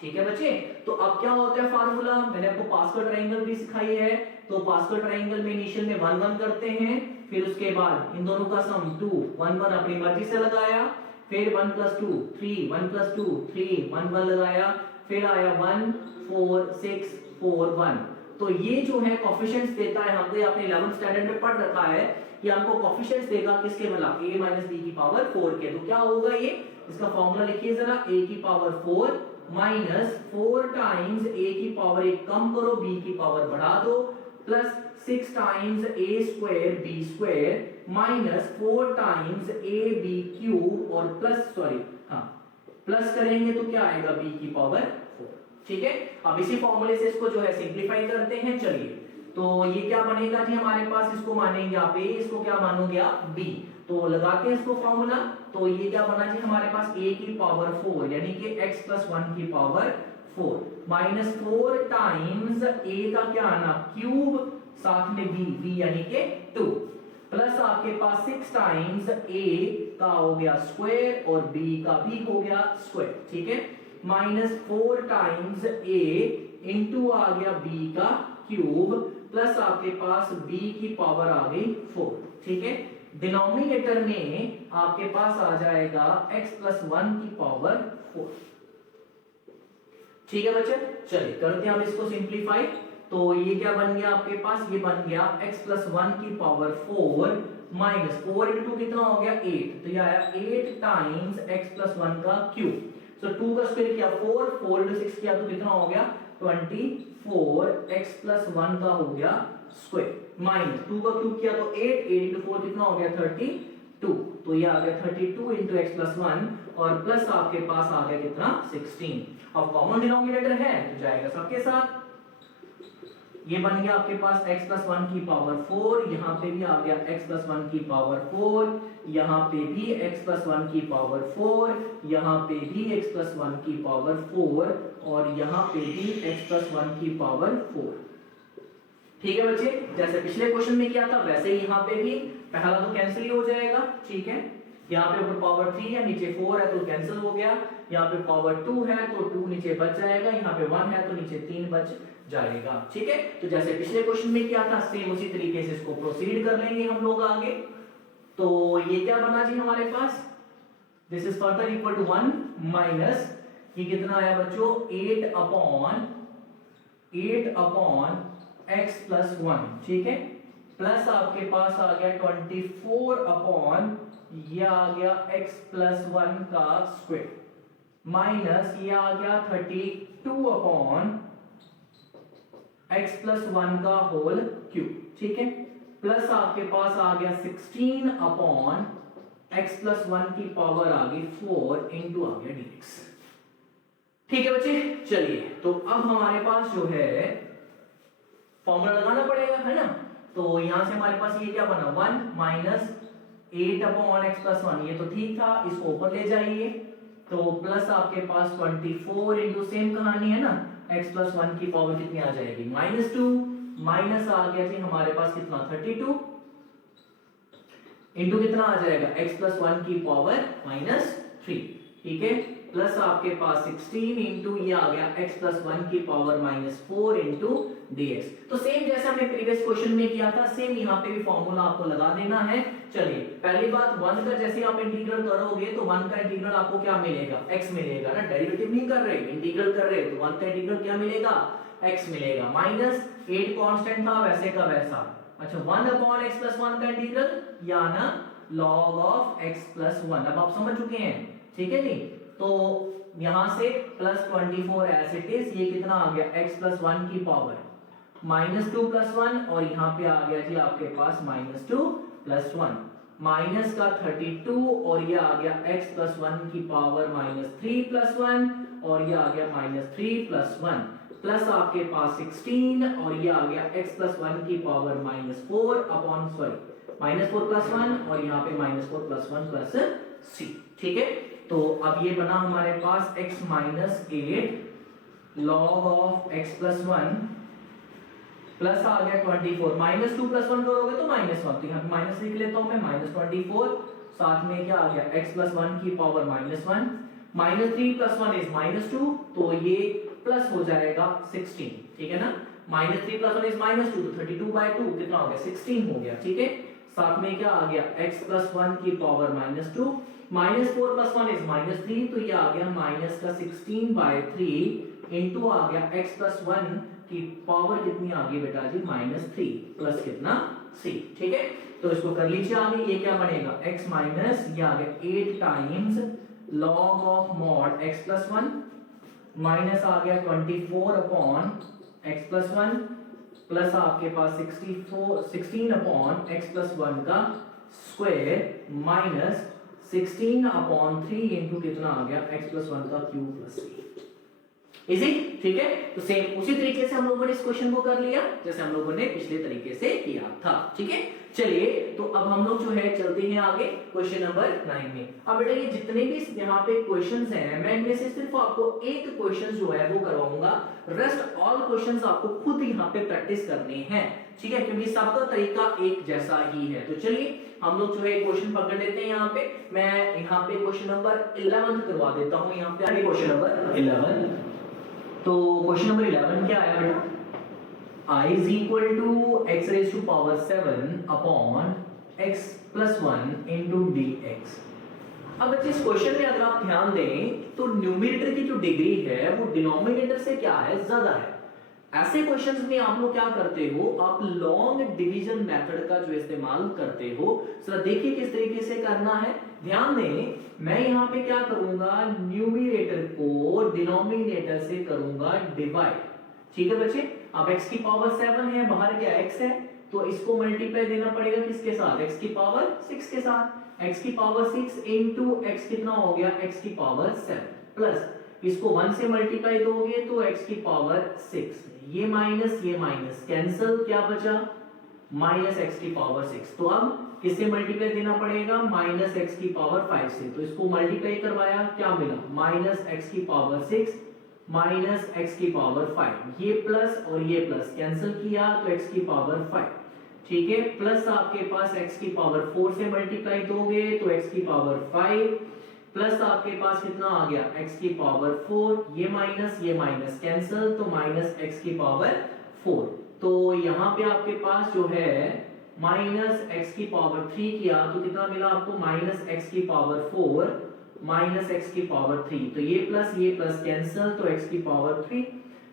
ठीक है बच्चे, तो अब क्या होता है फार्मूला, मैंने आपको पास्कल ट्रायंगल भी सिखाई है। तो पास्कल ट्रायंगल में इनिशियल में 1 1 करते हैं, फिर उसके बाद इन दोनों का सम 2 1 1 अपनी मर्जी से लगाया, फिर 1 प्लस 2 3 1 प्लस 2 3 1 1 लगाया, फिर आया 1 4 6 4 1। तो ये जो है कोफिशिएंट्स देता है हमको, आपने 11th स्टैंडर्ड में पढ़ रखा है कि हमको कोफिशिएंट्स देगा किसके, भला a माइनस b की पावर 4 के। तो क्या होगा ये, इसका फॉर्मूला लिखिए जरा, a की पावर 4 माइनस 4 टाइम्स a की पावर 1 कम करो, b की पावर बढ़ा दो, plus 6 times a square b square minus 4 times ab cube और प्लस करेंगे तो क्या आएगा b की पावर 4। ठीक है, अब इसी फॉर्मूले से इसको जो है सिंपलीफाई करते हैं। चलिए, तो ये क्या बनेगा जी हमारे पास, इसको मानेंगे आप a, इसको क्या मानोगे आप b। तो लगाते हैं इसको फॉर्मूला, तो ये क्या बना जी हमारे पास a की पावर 4 यानी कि x प्लस 1 की पावर 4 माइनस 4 टाइम्स a का क्या आना क्यूब, साथ में b यानी कि 2, प्लस आपके पास 6 टाइम्स a का हो गया स्क्वायर और b का भी हो गया स्क्वायर। ठीक है, माइनस 4 टाइम्स a इंटू आ गया b का क्यूब, प्लस आपके पास b की पावर आ गई 4। ठीक है, डिनोमिनेटर में आपके पास आ जाएगा x प्लस 1 की पावर 4। ठीक है बच्चे, चलिए करते हैं हम इसको सिंप्लीफाई। तो ये क्या बन गया आपके पास, ये बन गया x प्लस 1 की पावर 4 माइनस 4 इंटू 2 कितना हो गया 8, तो ये आया 8 टाइम्स x प्लस 1 का क्यूब। तो 2 का स्क्वायर किया 4 4 इंटू 6 किया तो कितना हो गया 24, x प्लस 1 का हो गया स्क्वायर माइनस 2 का क्यूब किया तो 8 8 इंटू 4 कितना हो गया 32, तो ये आ गया 32 इंटू x प्लस 1 और प्लस आपके पास आ गया कितना 16। अब कॉमन डिनोमिनेटर है तो जाएगा सबके साथ, ये बन गया आपके पास x प्लस 1 की पावर 4, यहाँ पे भी आ गया x प्लस 1 की पावर 4, यहाँ पे भी x प्लस 1 की पावर 4, यहाँ पे भी x प्लस 1 की पावर 4 और यहाँ पे भी x प्लस 1 की पावर 4। ठीक है बच्चे, जैसे पिछले क्वेश्चन में किया था वैसे ही यहाँ पे भी पहला तो कैंसिल ही हो जाएगा। ठीक है, यहाँ पे ऊपर पावर 3 है, नीचे 4 है तो कैंसिल हो गया, यहाँ पे पावर 2 है तो 2 नीचे बच जाएगा, यहाँ पे 1 है तो नीचे 3 बच जाएगा। ठीक है, तो जैसे पिछले क्वेश्चन में किया था सेम उसी तरीके से इसको प्रोसीड कर लेंगे हम लोग आगे। तो ये क्या बना जी हमारे पास, this is further equal to 1 minus ये कितना आया बच्चों 8 अपॉन x प्लस 1, ठीक है, प्लस आपके पास आ गया 24 अपॉन ये आ गया x प्लस 1 का स्क्वायर, माइनस ये आ गया 32 अपॉन x प्लस 1 का होल क्यूब, ठीक है, प्लस आपके पास आ गया 16 अपॉन x प्लस 1 की पावर आ गई 4 इंटू आ गया dx। ठीक है बच्चे, चलिए तो अब हमारे पास जो है फॉर्मूला लगाना पड़ेगा, है ना। तो यहां से हमारे पास ये क्या बना 1 माइनस 8 अपॉन x प्लस 1, ये तो ठीक था, इसको ऊपर ले जाइए तो प्लस आपके पास 24 इंटू सेम कहानी है ना, x प्लस 1 की पावर कितनी आ जाएगी -2, माइनस आ गया जी हमारे पास कितना 32 इंटू कितना आ जाएगा x प्लस 1 की पावर -3, ठीक है, प्लस आपके पास 16 इंटू ये आ गया x प्लस 1 की पावर -4 इंटू dx। तो सेम जैसा हमने प्रीवियस क्वेश्चन में किया था सेम यहाँ पे भी फॉर्मूला आपको लगा देना है। चलिए पहली बात 1 का जैसे आप इंटीग्रल करोगे तो 1 का इंटीग्रल आपको क्या मिलेगा x मिलेगा ना, डेरिवेटिव नहीं कर रहे इंटीग्रल कर रहे, तो 1 का इंटीग्रल क्या मिलेगा x मिलेगा, माइनस 8 कांस्टेंट था वैसे का वैसा, अच्छा 1 अपॉन x प्लस 1 का इंटीग्रल या ना log ऑफ x प्लस 1, अब आप समझ चुके हैं, ठीक है जी। तो यहां से प्लस 24 एज इट इज, ये कितना आ गया x प्लस 1 की पावर -2 प्लस 1 और यहाँ पे आ गया जी आपके पास -2 प्लस 1, माइनस का 32 और ये आ गया x प्लस 1 की पावर -3 प्लस 1 और ये आ गया -3 प्लस 1, प्लस आपके पास 16 और ये आ गया x प्लस 1 की पावर -4 अपॉन -4 प्लस 1 और यहाँ पे -4 प्लस 1 प्लस c, ठीक है। तो अब ये बना हमारे पास x minus 8 log of x plus 1 plus आ गया 24, -2 प्लस 1 करोगे तो -1, तो यहाँ पे माइनस लिख लेता हूं मैं -24, साथ में क्या आ गया x प्लस 1 की पावर -1, -3 प्लस 1 इज -2 तो ये प्लस हो जाएगा 16, ठीक है ना, -3 प्लस 1 इज -2 तो 32/2 कितना हो गया 16 हो गया, ठीक है, साथ में क्या आ गया x प्लस 1 की पावर -2, -4 प्लस 1 इज -3 तो ये आ गया माइनस का 16/3 इंटू आ गया x प्लस 1 की पावर कितनी आ गई बेटा जी -3 प्लस कितना c, ठीक है। तो इसको कर लीजिए आगे, ये क्या बनेगा x माइनस ये आ गया 8 times log of mod x plus 1 minus आ गया 24 अपॉन x प्लस 1 प्लस आपके पास 16 अपॉन x प्लस 1 का स्क्वायर माइनस 16 अपॉन 3 इंटू कितना आ गया x प्लस 1 का क्यूब प्लस c, इजी, ठीक है। तो सेम उसी तरीके से हम लोगों ने इस क्वेश्चन को कर लिया जैसे हम लोगों ने पिछले तरीके से किया था, ठीक है। चलिए तो अब हम लोग जो है चलते हैं आगे क्वेश्चन नंबर 9 में। अब बेटा ये जितने भी यहाँ पे क्वेश्चंस हैं मैं इनमें से सिर्फ आपको एक क्वेश्चन जो है वो करवाऊंगा, रेस्ट ऑल क्वेश्चंस आपको खुद यहाँ पे प्रैक्टिस करने हैं, ठीक है, क्योंकि सबका तरीका एक जैसा ही है। तो चलिए हम लोग जो है क्वेश्चन पकड़ लेते हैं, यहाँ पे मैं यहाँ पे क्वेश्चन नंबर 11 करवा देता हूँ। यहाँ पे क्वेश्चन नंबर 11, तो क्वेश्चन नंबर 11 क्या आया बेटा, I is equal to x raised to power 7 upon x plus 1 into dx। अब बच्चे इस क्वेश्चन में अगर आप ध्यान दें तो न्यूमरेटर की जो डिग्री है वो डिनोमिनेटर से क्या है ज्यादा है। ऐसे क्वेश्चंस में आप लोग क्या करते हो, आप लॉन्ग डिवीजन मेथड का जो इस्तेमाल करते हो। जरा देखिए किस तरीके से करना है, ध्यान दें। मैं यहाँ पे क्या करूंगा, न्यूमरेटर को डिनोमिनेटर से करूंगा डिवाइड, ठीक है बच्चे। अब x की पावर 7 है, बाहर क्या x है, तो इसको मल्टीप्लाई देना पड़ेगा किसके साथ, x की पावर 6 के साथ। x की पावर 6 इंटू x कितना हो गया, x की पावर 7 प्लस इसको 1 से मल्टीप्लाई दोगे तो x की पावर 6, ये माइनस कैंसिल, क्या बचा माइनस x की पावर 6। तो अब किससे मल्टीप्लाई देना पड़ेगा, माइनस x की पावर 5 से। तो इसको मल्टीप्लाई करवाया, क्या मिला माइनस x की पावर 6 माइनस x की पावर 5, ये प्लस और ये प्लस कैंसिल किया तो x की पावर 5 ठीक है, प्लस आपके पास x की पावर 4 से मल्टीप्लाई दोगे तो x की पावर 5 प्लस आपके पास कितना आ गया x की पावर 4, ये माइनस कैंसिल तो माइनस x की पावर 4। तो यहाँ पे आपके पास जो है माइनस x की पावर 3 किया तो कितना मिला आपको माइनस x की पावर 4 माइनस x की पावर 3, तो ये प्लस कैंसिल तो x की पावर 3,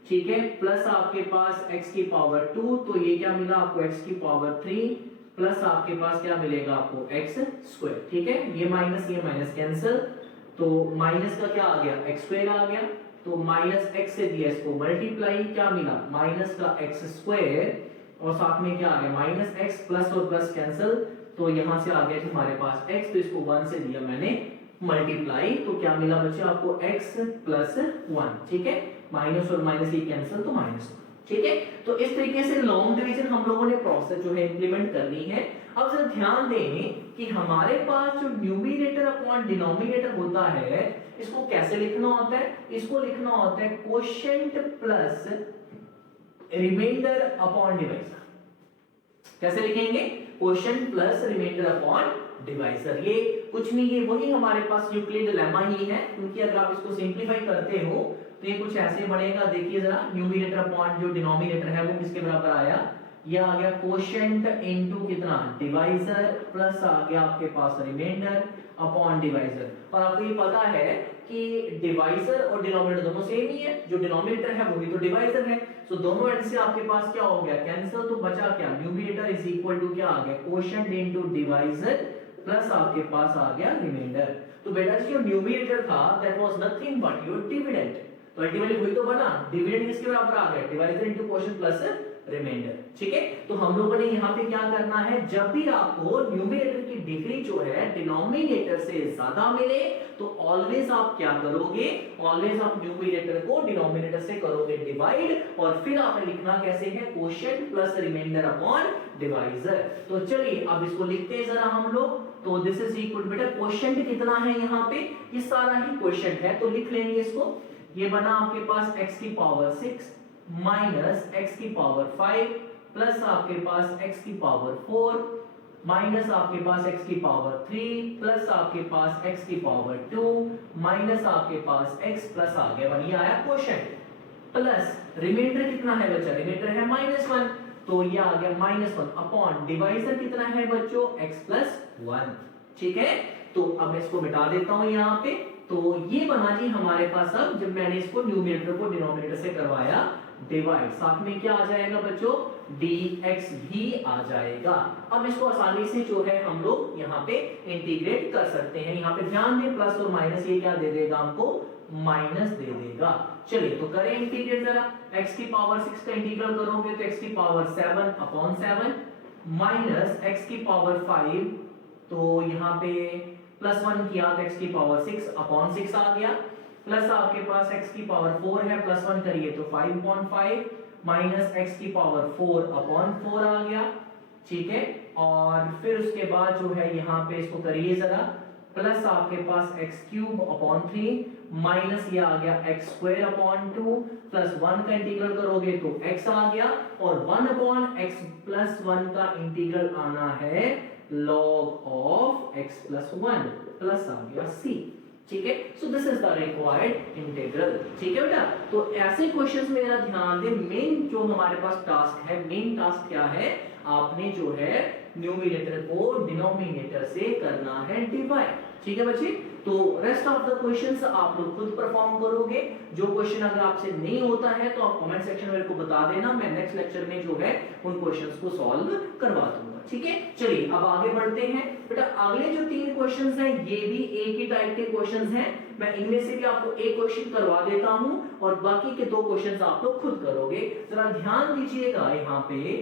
ठीक है, प्लस आपके पास x की पावर 2 तो ये क्या मिला आपको x की पावर 3 प्लस आपके पास क्या मिलेगा आपको x स्क्वायर, ठीक है, ये माइनस कैंसिल तो माइनस का क्या आ गया x स्क्वायर आ गया, तो माइनस x से दिया इसको मल्टीप्लाई क्या मिला माइनस का x स्क्वायर और साथ में क्या आ गया माइनस x प्लस और प्लस कैंसिल तो यहां से आ गया हमारे पास x, तो इसको 1 से दिया मैंने मल्टीप्लाई तो क्या मिला बच्चे आपको x प्लस 1, ठीक है, माइनस और माइनस ये कैंसिल तो माइनस, ठीक है। तो इस तरीके से लॉन्ग डिवीजन हम लोगों ने प्रोसेस जो है इंप्लीमेंट करनी है। अब जरा ध्यान दें कि हमारे पास जो न्यूमरेटर अपॉन डिनोमिनेटर होता है इसको कैसे लिखना होता है, इसको लिखना होता है quotient plus remainder upon divisor. कैसे लिखेंगे, quotient plus remainder upon divisor. ये कुछ नहीं, ये वही हमारे पास यूक्लिड लेमा ही है, क्योंकि अगर आप इसको सिंपलीफाई करते हो तो ये कुछ ऐसे बनेगा। देखिए जरा, न्यूमरेटर अपॉन जो डिनोमिनेटर है वो किसके बराबर आया, ये आ गया कोशेंट इनटू कितना डिवाइजर प्लस आ गया आपके पास रिमाइंडर अपॉन डिवाइजर। और आपको ये पता है कि डिवाइजर और डिनोमिनेटर दोनों सेम ही है, जो डिनोमिनेटर है वो भी तो डिवाइजर है, सो दोनों एंड से आपके पास क्या हो गया कैंसिल, तो बचा क्या न्यूमरेटर इज इक्वल टू क्या आ गया कोशेंट इनटू डिवाइजर प्लस आपके पास आ गया रिमाइंडर। तो बेटा जी जो न्यूमरेटर था that was nothing but your dividend, तो अल्टीमेटली वही तो बना, डिविडेंड किसके बराबर आ गया divisor into quotient plus remainder, ठीक है। तो हम लोगों ने यहाँ पे क्या करना है, जब भी आपको न्यूमरेटर की डिग्री जो है डिनोमिनेटर से ज्यादा मिले तो ऑलवेज आप क्या करोगे, ऑलवेज आप न्यूमरेटर को डिनोमिनेटर से करोगे डिवाइड और फिर आपने लिखना कैसे है quotient plus remainder upon divisor. तो चलिए अब इसको लिखते हैं जरा हम लोग। तो दिस इज इक्वल बेटा कोशेंट कितना है यहाँ पे, ये सारा ही कोशेंट है, तो लिख लेंगे इसको। ये बना आपके पास x की पावर 6 माइनस x की पावर 5 प्लस आपके पास x की पावर 4 माइनस आपके पास x की पावर 3 प्लस आपके पास x की पावर 2 माइनस आपके पास x प्लस आ गया बन, ये आया कोशेंट प्लस रिमाइंडर कितना है बच्चा, रिमाइंडर है -1 तो ये आ गया -1 अपॉन डिवाइजर कितना है बच्चों x प्लस 1, ठीक है। तो अब मैं इसको मिटा देता हूं यहाँ पे, तो ये बना जी हमारे पास। अब जब मैंने इसको न्यूमरेटर को डिनोमिनेटर से करवाया डिवाइड, साथ में क्या आ जाएगा बच्चों dx भी आ जाएगा। अब इसको आसानी से जो है हम लोग यहाँ पे इंटीग्रेट कर सकते हैं। यहाँ पे ध्यान दें प्लस और माइनस ये क्या दे देगा हमको, माइनस दे देगा। चलिए तो करें इंटीग्रेट जरा, x की पावर 6 का इंटीग्रल करोगे तो x की पावर 7 अपॉन 7 माइनस x की पावर 5, तो यहाँ पे +1 किया तो x की पावर 6 अपॉन 6 आ गया, प्लस आपके पास x की पावर 4 है, +1 करिए तो 5/5 माइनस x की पावर 4 अपॉन 4 आ गया, ठीक है। और फिर उसके बाद जो है यहाँ पे इसको करिए जरा, प्लस आपके पास x³ अपॉन 3 माइनस ये आ गया x² अपॉन 2 प्लस 1 का इंटीग्रल करोगे तो x आ गया, और 1 अपॉन x प्लस 1 का इंटीग्रल आना है log of x plus 1 plus आ गया c, ठीक है। So this is the required integral, ठीक है बेटा। तो ऐसे क्वेश्चंस में जरा ध्यान दें, मेन जो हमारे पास टास्क है, मेन टास्क क्या है, आपने जो है न्यूमरेटर को डिनोमिनेटर से करना है डिवाइड, ठीक है बच्चे। तो रेस्ट ऑफ द क्वेश्चंस आप लोग खुद परफॉर्म करोगे। जो क्वेश्चन अगर आपसे नहीं होता है तो आप कमेंट सेक्शन में मेरे को बता देना, मैं नेक्स्ट लेक्चर में जो है उन क्वेश्चंस को सॉल्व करवा दूंगा, ठीक है। चलिए अब आगे बढ़ते हैं बेटा। अगले जो 3 क्वेश्चंस हैं ये भी एक ही टाइप के क्वेश्चंस हैं, मैं इनमें से भी आपको एक क्वेश्चन करवा देता हूं और बाकी के 2 क्वेश्चंस आप लोग खुद करोगे। जरा ध्यान दीजिएगा यहाँ पे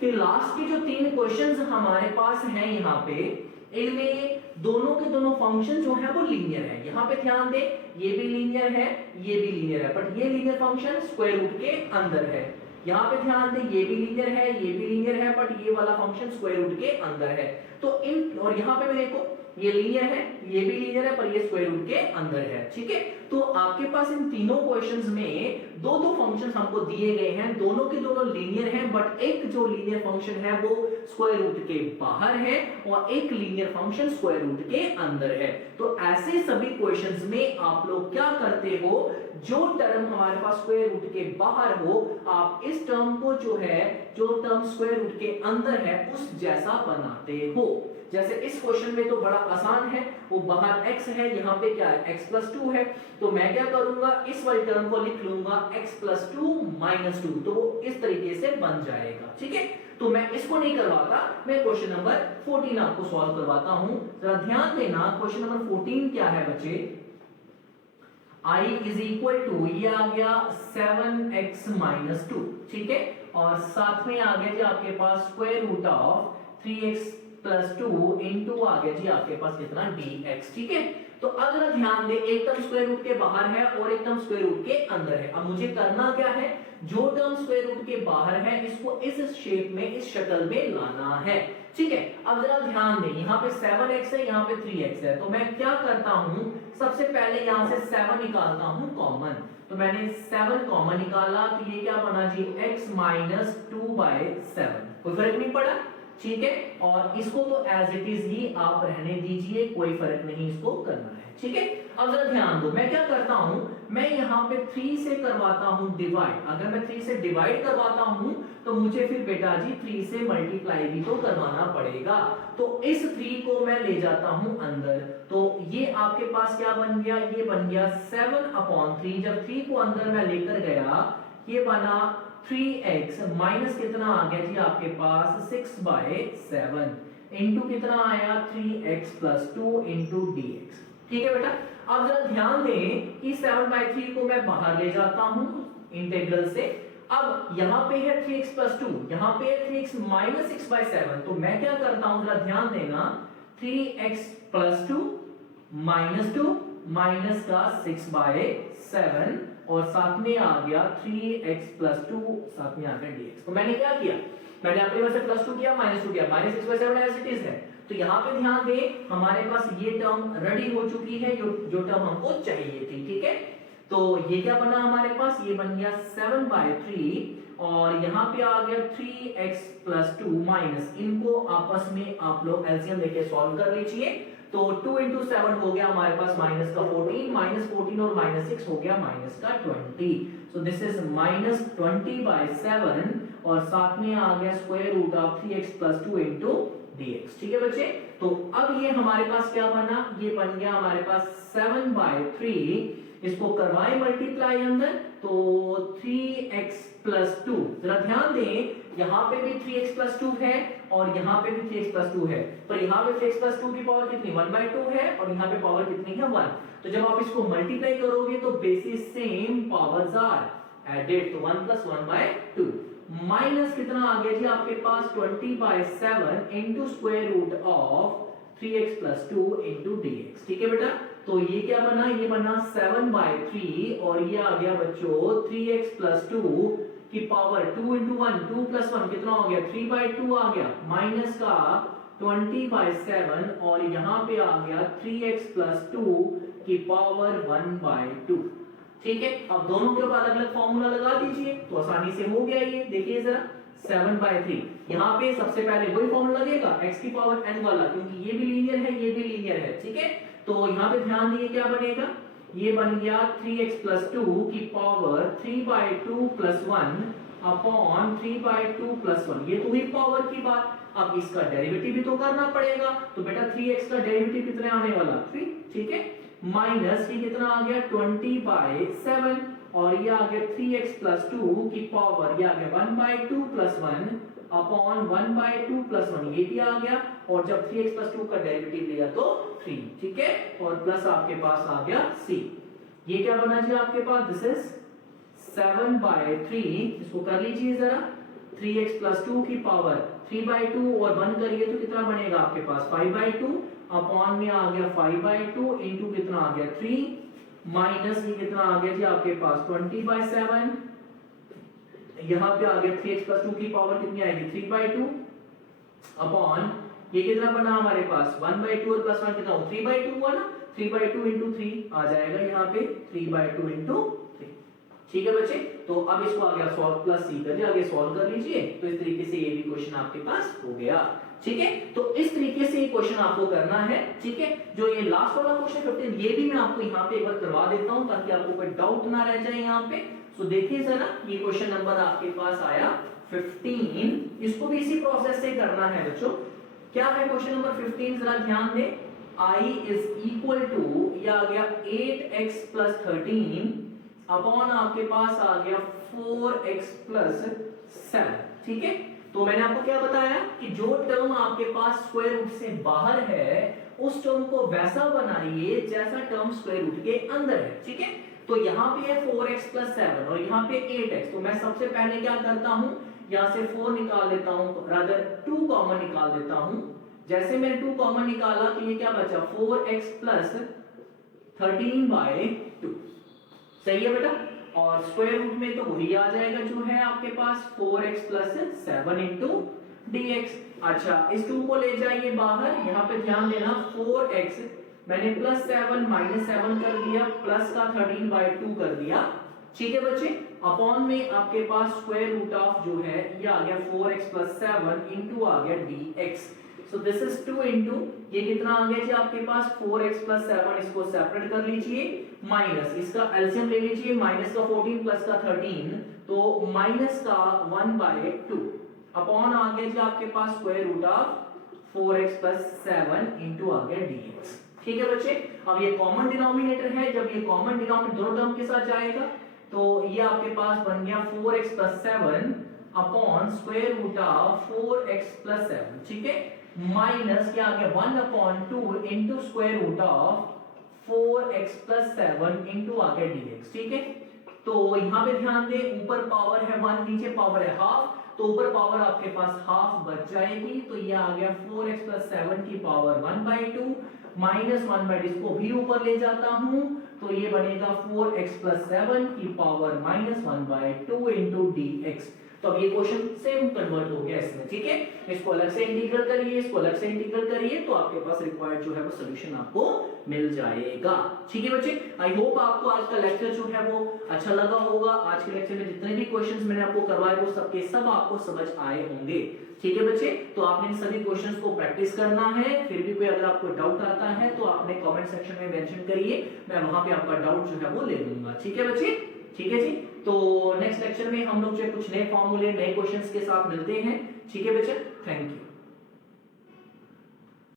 कि लास्ट के जो 3 क्वेश्चंस हमारे पास हैं यहाँ पे, इनमें दोनों के दोनों फंक्शन जो है वो लीनियर है। यहाँ पे ध्यान दें, ये भी लीनियर है, ये भी लीनियर है, बट ये लीनियर फंक्शन स्क्वायर रूट के अंदर है। यहाँ पे ध्यान दें, ये भी लीनियर है, ये भी लीनियर है, बट ये वाला फंक्शन स्क्वायर रूट के अंदर है। तो इन, और यहाँ पे भी देखो ये लीनियर है, ये भी लीनियर है, पर ये स्क्वायर रूट के अंदर है, ठीक है। तो आपके पास इन तीनों क्वेश्चंस में दो दो फंक्शंस हमको दिए गए हैं, दोनों के दोनों लीनियर हैं, बट एक जो लीनियर फंक्शन है वो स्क्वायर रूट के बाहर है और एक लीनियर फंक्शन स्क्वायर रूट के अंदर है। तो ऐसे सभी क्वेश्चंस में आप लोग क्या करते हो, जो टर्म हमारे पास स्क्वायर रूट के बाहर हो, आप इस टर्म को जो है, जो टर्म स्क्वायर रूट के अंदर है उस जैसा बनाते हो। जैसे इस क्वेश्चन में तो बड़ा आसान है, वो बाहर x है, यहाँ पे क्या है x प्लस 2 है, तो मैं क्या करूंगा, इस वाली टर्म को लिख लूंगा x प्लस 2 माइनस 2, तो वो इस तरीके से बन जाएगा। ठीक है, तो मैं इसको नहीं करवाता, मैं क्वेश्चन नंबर 14 आपको सॉल्व करवाता हूं। जरा ध्यान देना, क्वेश्चन नंबर 14 क्या है बच्चे, I इज इक्वल टू, ये आ गया 7x माइनस 2, ठीक है, और साथ में आ गया जी आपके पास square root of 3x plus 2 into आ गया जी आपके पास कितना dx। ठीक है, तो अगर ध्यान दे, एक टर्म स्क्वायर रूट के बाहर है और एक टर्म स्क्वायर रूट के अंदर है। अब मुझे करना क्या है, जो टर्म स्क्वायर रूट के बाहर है इसको इस शेप में, इस शक्ल में लाना है। ठीक है, अब जरा ध्यान दें, यहाँ पे 7x है, यहाँ पे 3x है, तो मैं क्या करता हूं, सबसे पहले यहाँ से 7 निकालता हूं कॉमन, तो मैंने 7 कॉमन निकाला, तो ये क्या बना जी x माइनस 2/7, कोई फर्क नहीं पड़ा। ठीक है, और इसको तो एज इट इज ही आप रहने दीजिए, कोई फर्क नहीं इसको करना है। ठीक है, अब जरा ध्यान दो, मैं क्या करता हूं, मैं यहाँ पे 3 से करवाता हूं डिवाइड। अगर मैं 3 से डिवाइड करवाता हूं तो मुझे फिर बेटा जी 3 से मल्टीप्लाई भी तो करवाना पड़ेगा, तो इस 3 को मैं ले जाता हूं अंदर, तो ये आपके पास क्या बन गया, ये बन गया 7/3। जब 3 को अंदर मैं लेकर गया, ये बना 3x माइनस कितना आ गया जी आपके पास 6/7 इंटू कितना आया 3x प्लस 2 इंटू dx। ठीक है बेटा, अब जरा ध्यान दें कि 7/3 को मैं बाहर ले जाता हूं इंटीग्रल से। अब यहाँ पे है 3x प्लस 2, यहाँ पे है 3x माइनस 6/7, तो मैं क्या करता हूं, जरा ध्यान देना, 3x प्लस 2 माइनस 2 माइनस का 6/7 और साथ में आ गया 3x प्लस 2, साथ में आ गया dx। तो मैंने क्या किया, मैंने अपने वजह से प्लस 2 किया, माइनस 2 किया, माइनस 6/7 एज इट इज है। तो यहाँ पे ध्यान दें, हमारे पास ये टर्म रेडी हो चुकी है, जो टर्म हमको चाहिए थी। ठीक है, तो ये क्या बना हमारे पास, ये बन गया 7/3 और यहाँ पे आ गया 3x प्लस 2 माइनस, इनको आपस में आप लोग एलसीएम लेके सॉल्व कर लीजिए, तो 2 into 7 हो गया हमारे पास माइनस का 14, माइनस 14 और माइनस 6 हो गया माइनस का 20। सो दिस इज माइनस 20/7 और साथ में आ गया square root of 3x plus 2 into dx। ठीक है बच्चे, तो अब ये हमारे पास क्या बना, ये बन गया हमारे पास 7/3, इसको करवाएं मल्टीप्लाई अंदर, तो 3x प्लस 2, जरा ध्यान दें, यहाँ पे भी 3x प्लस 2 है और यहाँ पे भी 3x प्लस 2 है, पर यहाँ पे 3x प्लस 2 की पावर कितनी 1/2 है और यहाँ पे पावर कितनी है 1, तो जब आप इसको मल्टीप्लाई करोगे तो bases same powers are added, तो 1 + 1/2 माइनस कितना आ गया जी आपके पास 20/7 into square root of 3x plus 2 into dx। ठीक है बेटा, तो ये क्या बना, ये बना 7/3 और ये आ गया बच्चों 3x प्लस 2 की पावर 2 into 1, 2 + 1 कितना हो गया 3/2 आ गया, माइनस का 20/7 और यहाँ पे आ गया 3x प्लस 2 की पावर 1/2। ठीक है, अब दोनों के बाद अलग अलग फॉर्मूला लगा दीजिए तो आसानी से हो गया। ये देखिए जरा 7/3, यहाँ पे सबसे पहले वही फॉर्मूला लगेगा x की पावर n वाला, क्योंकि ये भी लीनियर है, ये भी लीनियर है। ठीक है, तो यहाँ पे ध्यान दिए क्या बनेगा, ये बन गया 3x प्लस 2 की पावर 3/2 + 1 अपॉन 3/2 + 1, ये तो हुई पावर की बात। अब इसका डेरिवेटिव भी तो करना पड़ेगा, तो बेटा 3x का डेरिवेटिव कितने आने वाला 3। ठीक है, माइनस ये कितना आ गया 20/7 और ये आ गया 3x प्लस 2 की पावर, ये आ गया 1/2 + 1 अपॉन 1/2 + 1, ये भी आ गया, और जब 3x प्लस 2 का डेरिवेटिव लिया तो 3। ठीक है, और प्लस आपके पास आ गया c, ये क्या बना जी आपके पास, दिस इज 7/3, इसको कर लीजिए जरा, 3x प्लस 2 की पावर 3/2 और 1 करिए तो कितना बनेगा आपके पास 5/2 अपॉन में आ गया 5/2 इंटू कितना आ गया 3 माइनस ये कितना आ गया जी आपके पास 20/7, यहाँ पे आ गया 3x प्लस 2 की पावर कितनी आएगी 3/2 अपॉन ये कितना बना हमारे पास 1/2 और +1 कितना हो 3/2 हुआ ना, 3/2 इंटू 3 आ जाएगा यहाँ पे 3/2 इंटू 3। ठीक है बच्चे, तो अब इसको आगे आप सॉल्व प्लस सी कर आगे सॉल्व कर लीजिए। तो इस तरीके से ये भी क्वेश्चन आपके पास हो गया। ठीक है, तो इस तरीके से ये क्वेश्चन आपको करना है। ठीक है, जो ये लास्ट वाला क्वेश्चन 15 ये भी मैं आपको यहाँ पे एक बार करवा देता हूँ ताकि आपको कोई डाउट ना रह जाए यहाँ पे। सो देखिए जरा, ये क्वेश्चन नंबर आपके पास आया 15, इसको भी इसी प्रोसेस से करना है बच्चों। क्या है क्वेश्चन नंबर 15, जरा ध्यान दें। I इज इक्वल टू, यह आ गया 8x प्लस 13 अपॉन आपके पास आ गया 4x प्लस 7। ठीक है, तो मैंने आपको क्या बताया कि जो टर्म आपके पास स्क्वायर रूट से बाहर है उस टर्म को वैसा बनाइए जैसा टर्म स्क्वायर रूट के अंदर है। ठीक है, तो यहाँ पे है 4x प्लस 7 और यहाँ पे 8x। तो मैं सबसे पहले क्या करता हूँ, यहाँ से 4 निकाल देता हूँ, रादर 2 कॉमन निकाल देता हूँ। जैसे मैंने 2 कॉमन निकाला तो ये क्या बचा 4x प्लस 13/2। सही है बेटा, और स्क्वायर रूट में तो वही आ जाएगा जो है आपके पास 4x प्लस 7 इंटू dx। अच्छा, इस 2 को ले जाइए बाहर, यहाँ पे ध्यान देना 4x मैंने प्लस 7 माइनस 7 कर दिया, प्लस का 13/2 कर दिया। ठीक है बच्चे, अपॉन में आपके पास स्क्वायर रूट ऑफ जो है ये आ गया 4x प्लस 7 इंटू आ गया dx। So this is 2 into ये कितना आ गया जी आपके पास 4x प्लस 7, इसको सेपरेट कर लीजिए, माइनस इसका एलसीएम ले लीजिए, माइनस का 14 प्लस का 13 तो माइनस का 1/2 अपॉन आ गया जी आपके पास square root of 4x plus 7 into आ गया dx। ठीक है बच्चे, अब ये कॉमन डिनोमिनेटर है, जब ये कॉमन डिनोमिनेटर दोनों टर्म के साथ जाएगा तो ये आपके पास बन गया 4x plus 7 upon square root of 4x plus 7। ठीक है, माइनस क्या आ गया 1/2 into square root of 4x plus 7 into आ गया dx। ठीक है, तो यहाँ पे ध्यान दें, ऊपर पावर है 1 नीचे पावर है हाफ, तो ऊपर पावर आपके पास हाफ बच जाएगी, तो ये आ गया 4x प्लस 7 की पावर 1/2 माइनस 1/2, इसको भी ऊपर ले जाता हूं तो ये बनेगा 4x प्लस 7 की पावर माइनस 1/2 इंटू dx। तो अब ये क्वेश्चन सेम कन्वर्ट हो गया इसमें। ठीक है, इसको अलग से इंटीग्रल करिए, इसको अलग से इंटीग्रल करिए, तो आपके पास रिक्वायर्ड जो है वो सॉल्यूशन आपको मिल जाएगा। ठीक है बच्चे, आई होप आपको आज का लेक्चर जो है वो अच्छा लगा होगा। आज के लेक्चर में जितने भी क्वेश्चंस मैंने आपको करवाए वो सबके सब आपको समझ आए होंगे। ठीक है बच्चे, तो आपने इन सभी क्वेश्चंस को प्रैक्टिस करना है। फिर भी कोई अगर आपको डाउट आता है तो आपने कमेंट सेक्शन में मेंशन करिए, मैं वहां पे आपका डाउट जो है वो ले लूंगा। ठीक है बच्चे, ठीक है जी, तो नेक्स्ट लेक्चर में हम लोग जो कुछ नए फॉर्मूले नए क्वेश्चंस के साथ मिलते हैं। ठीक है बच्चे, थैंक यू।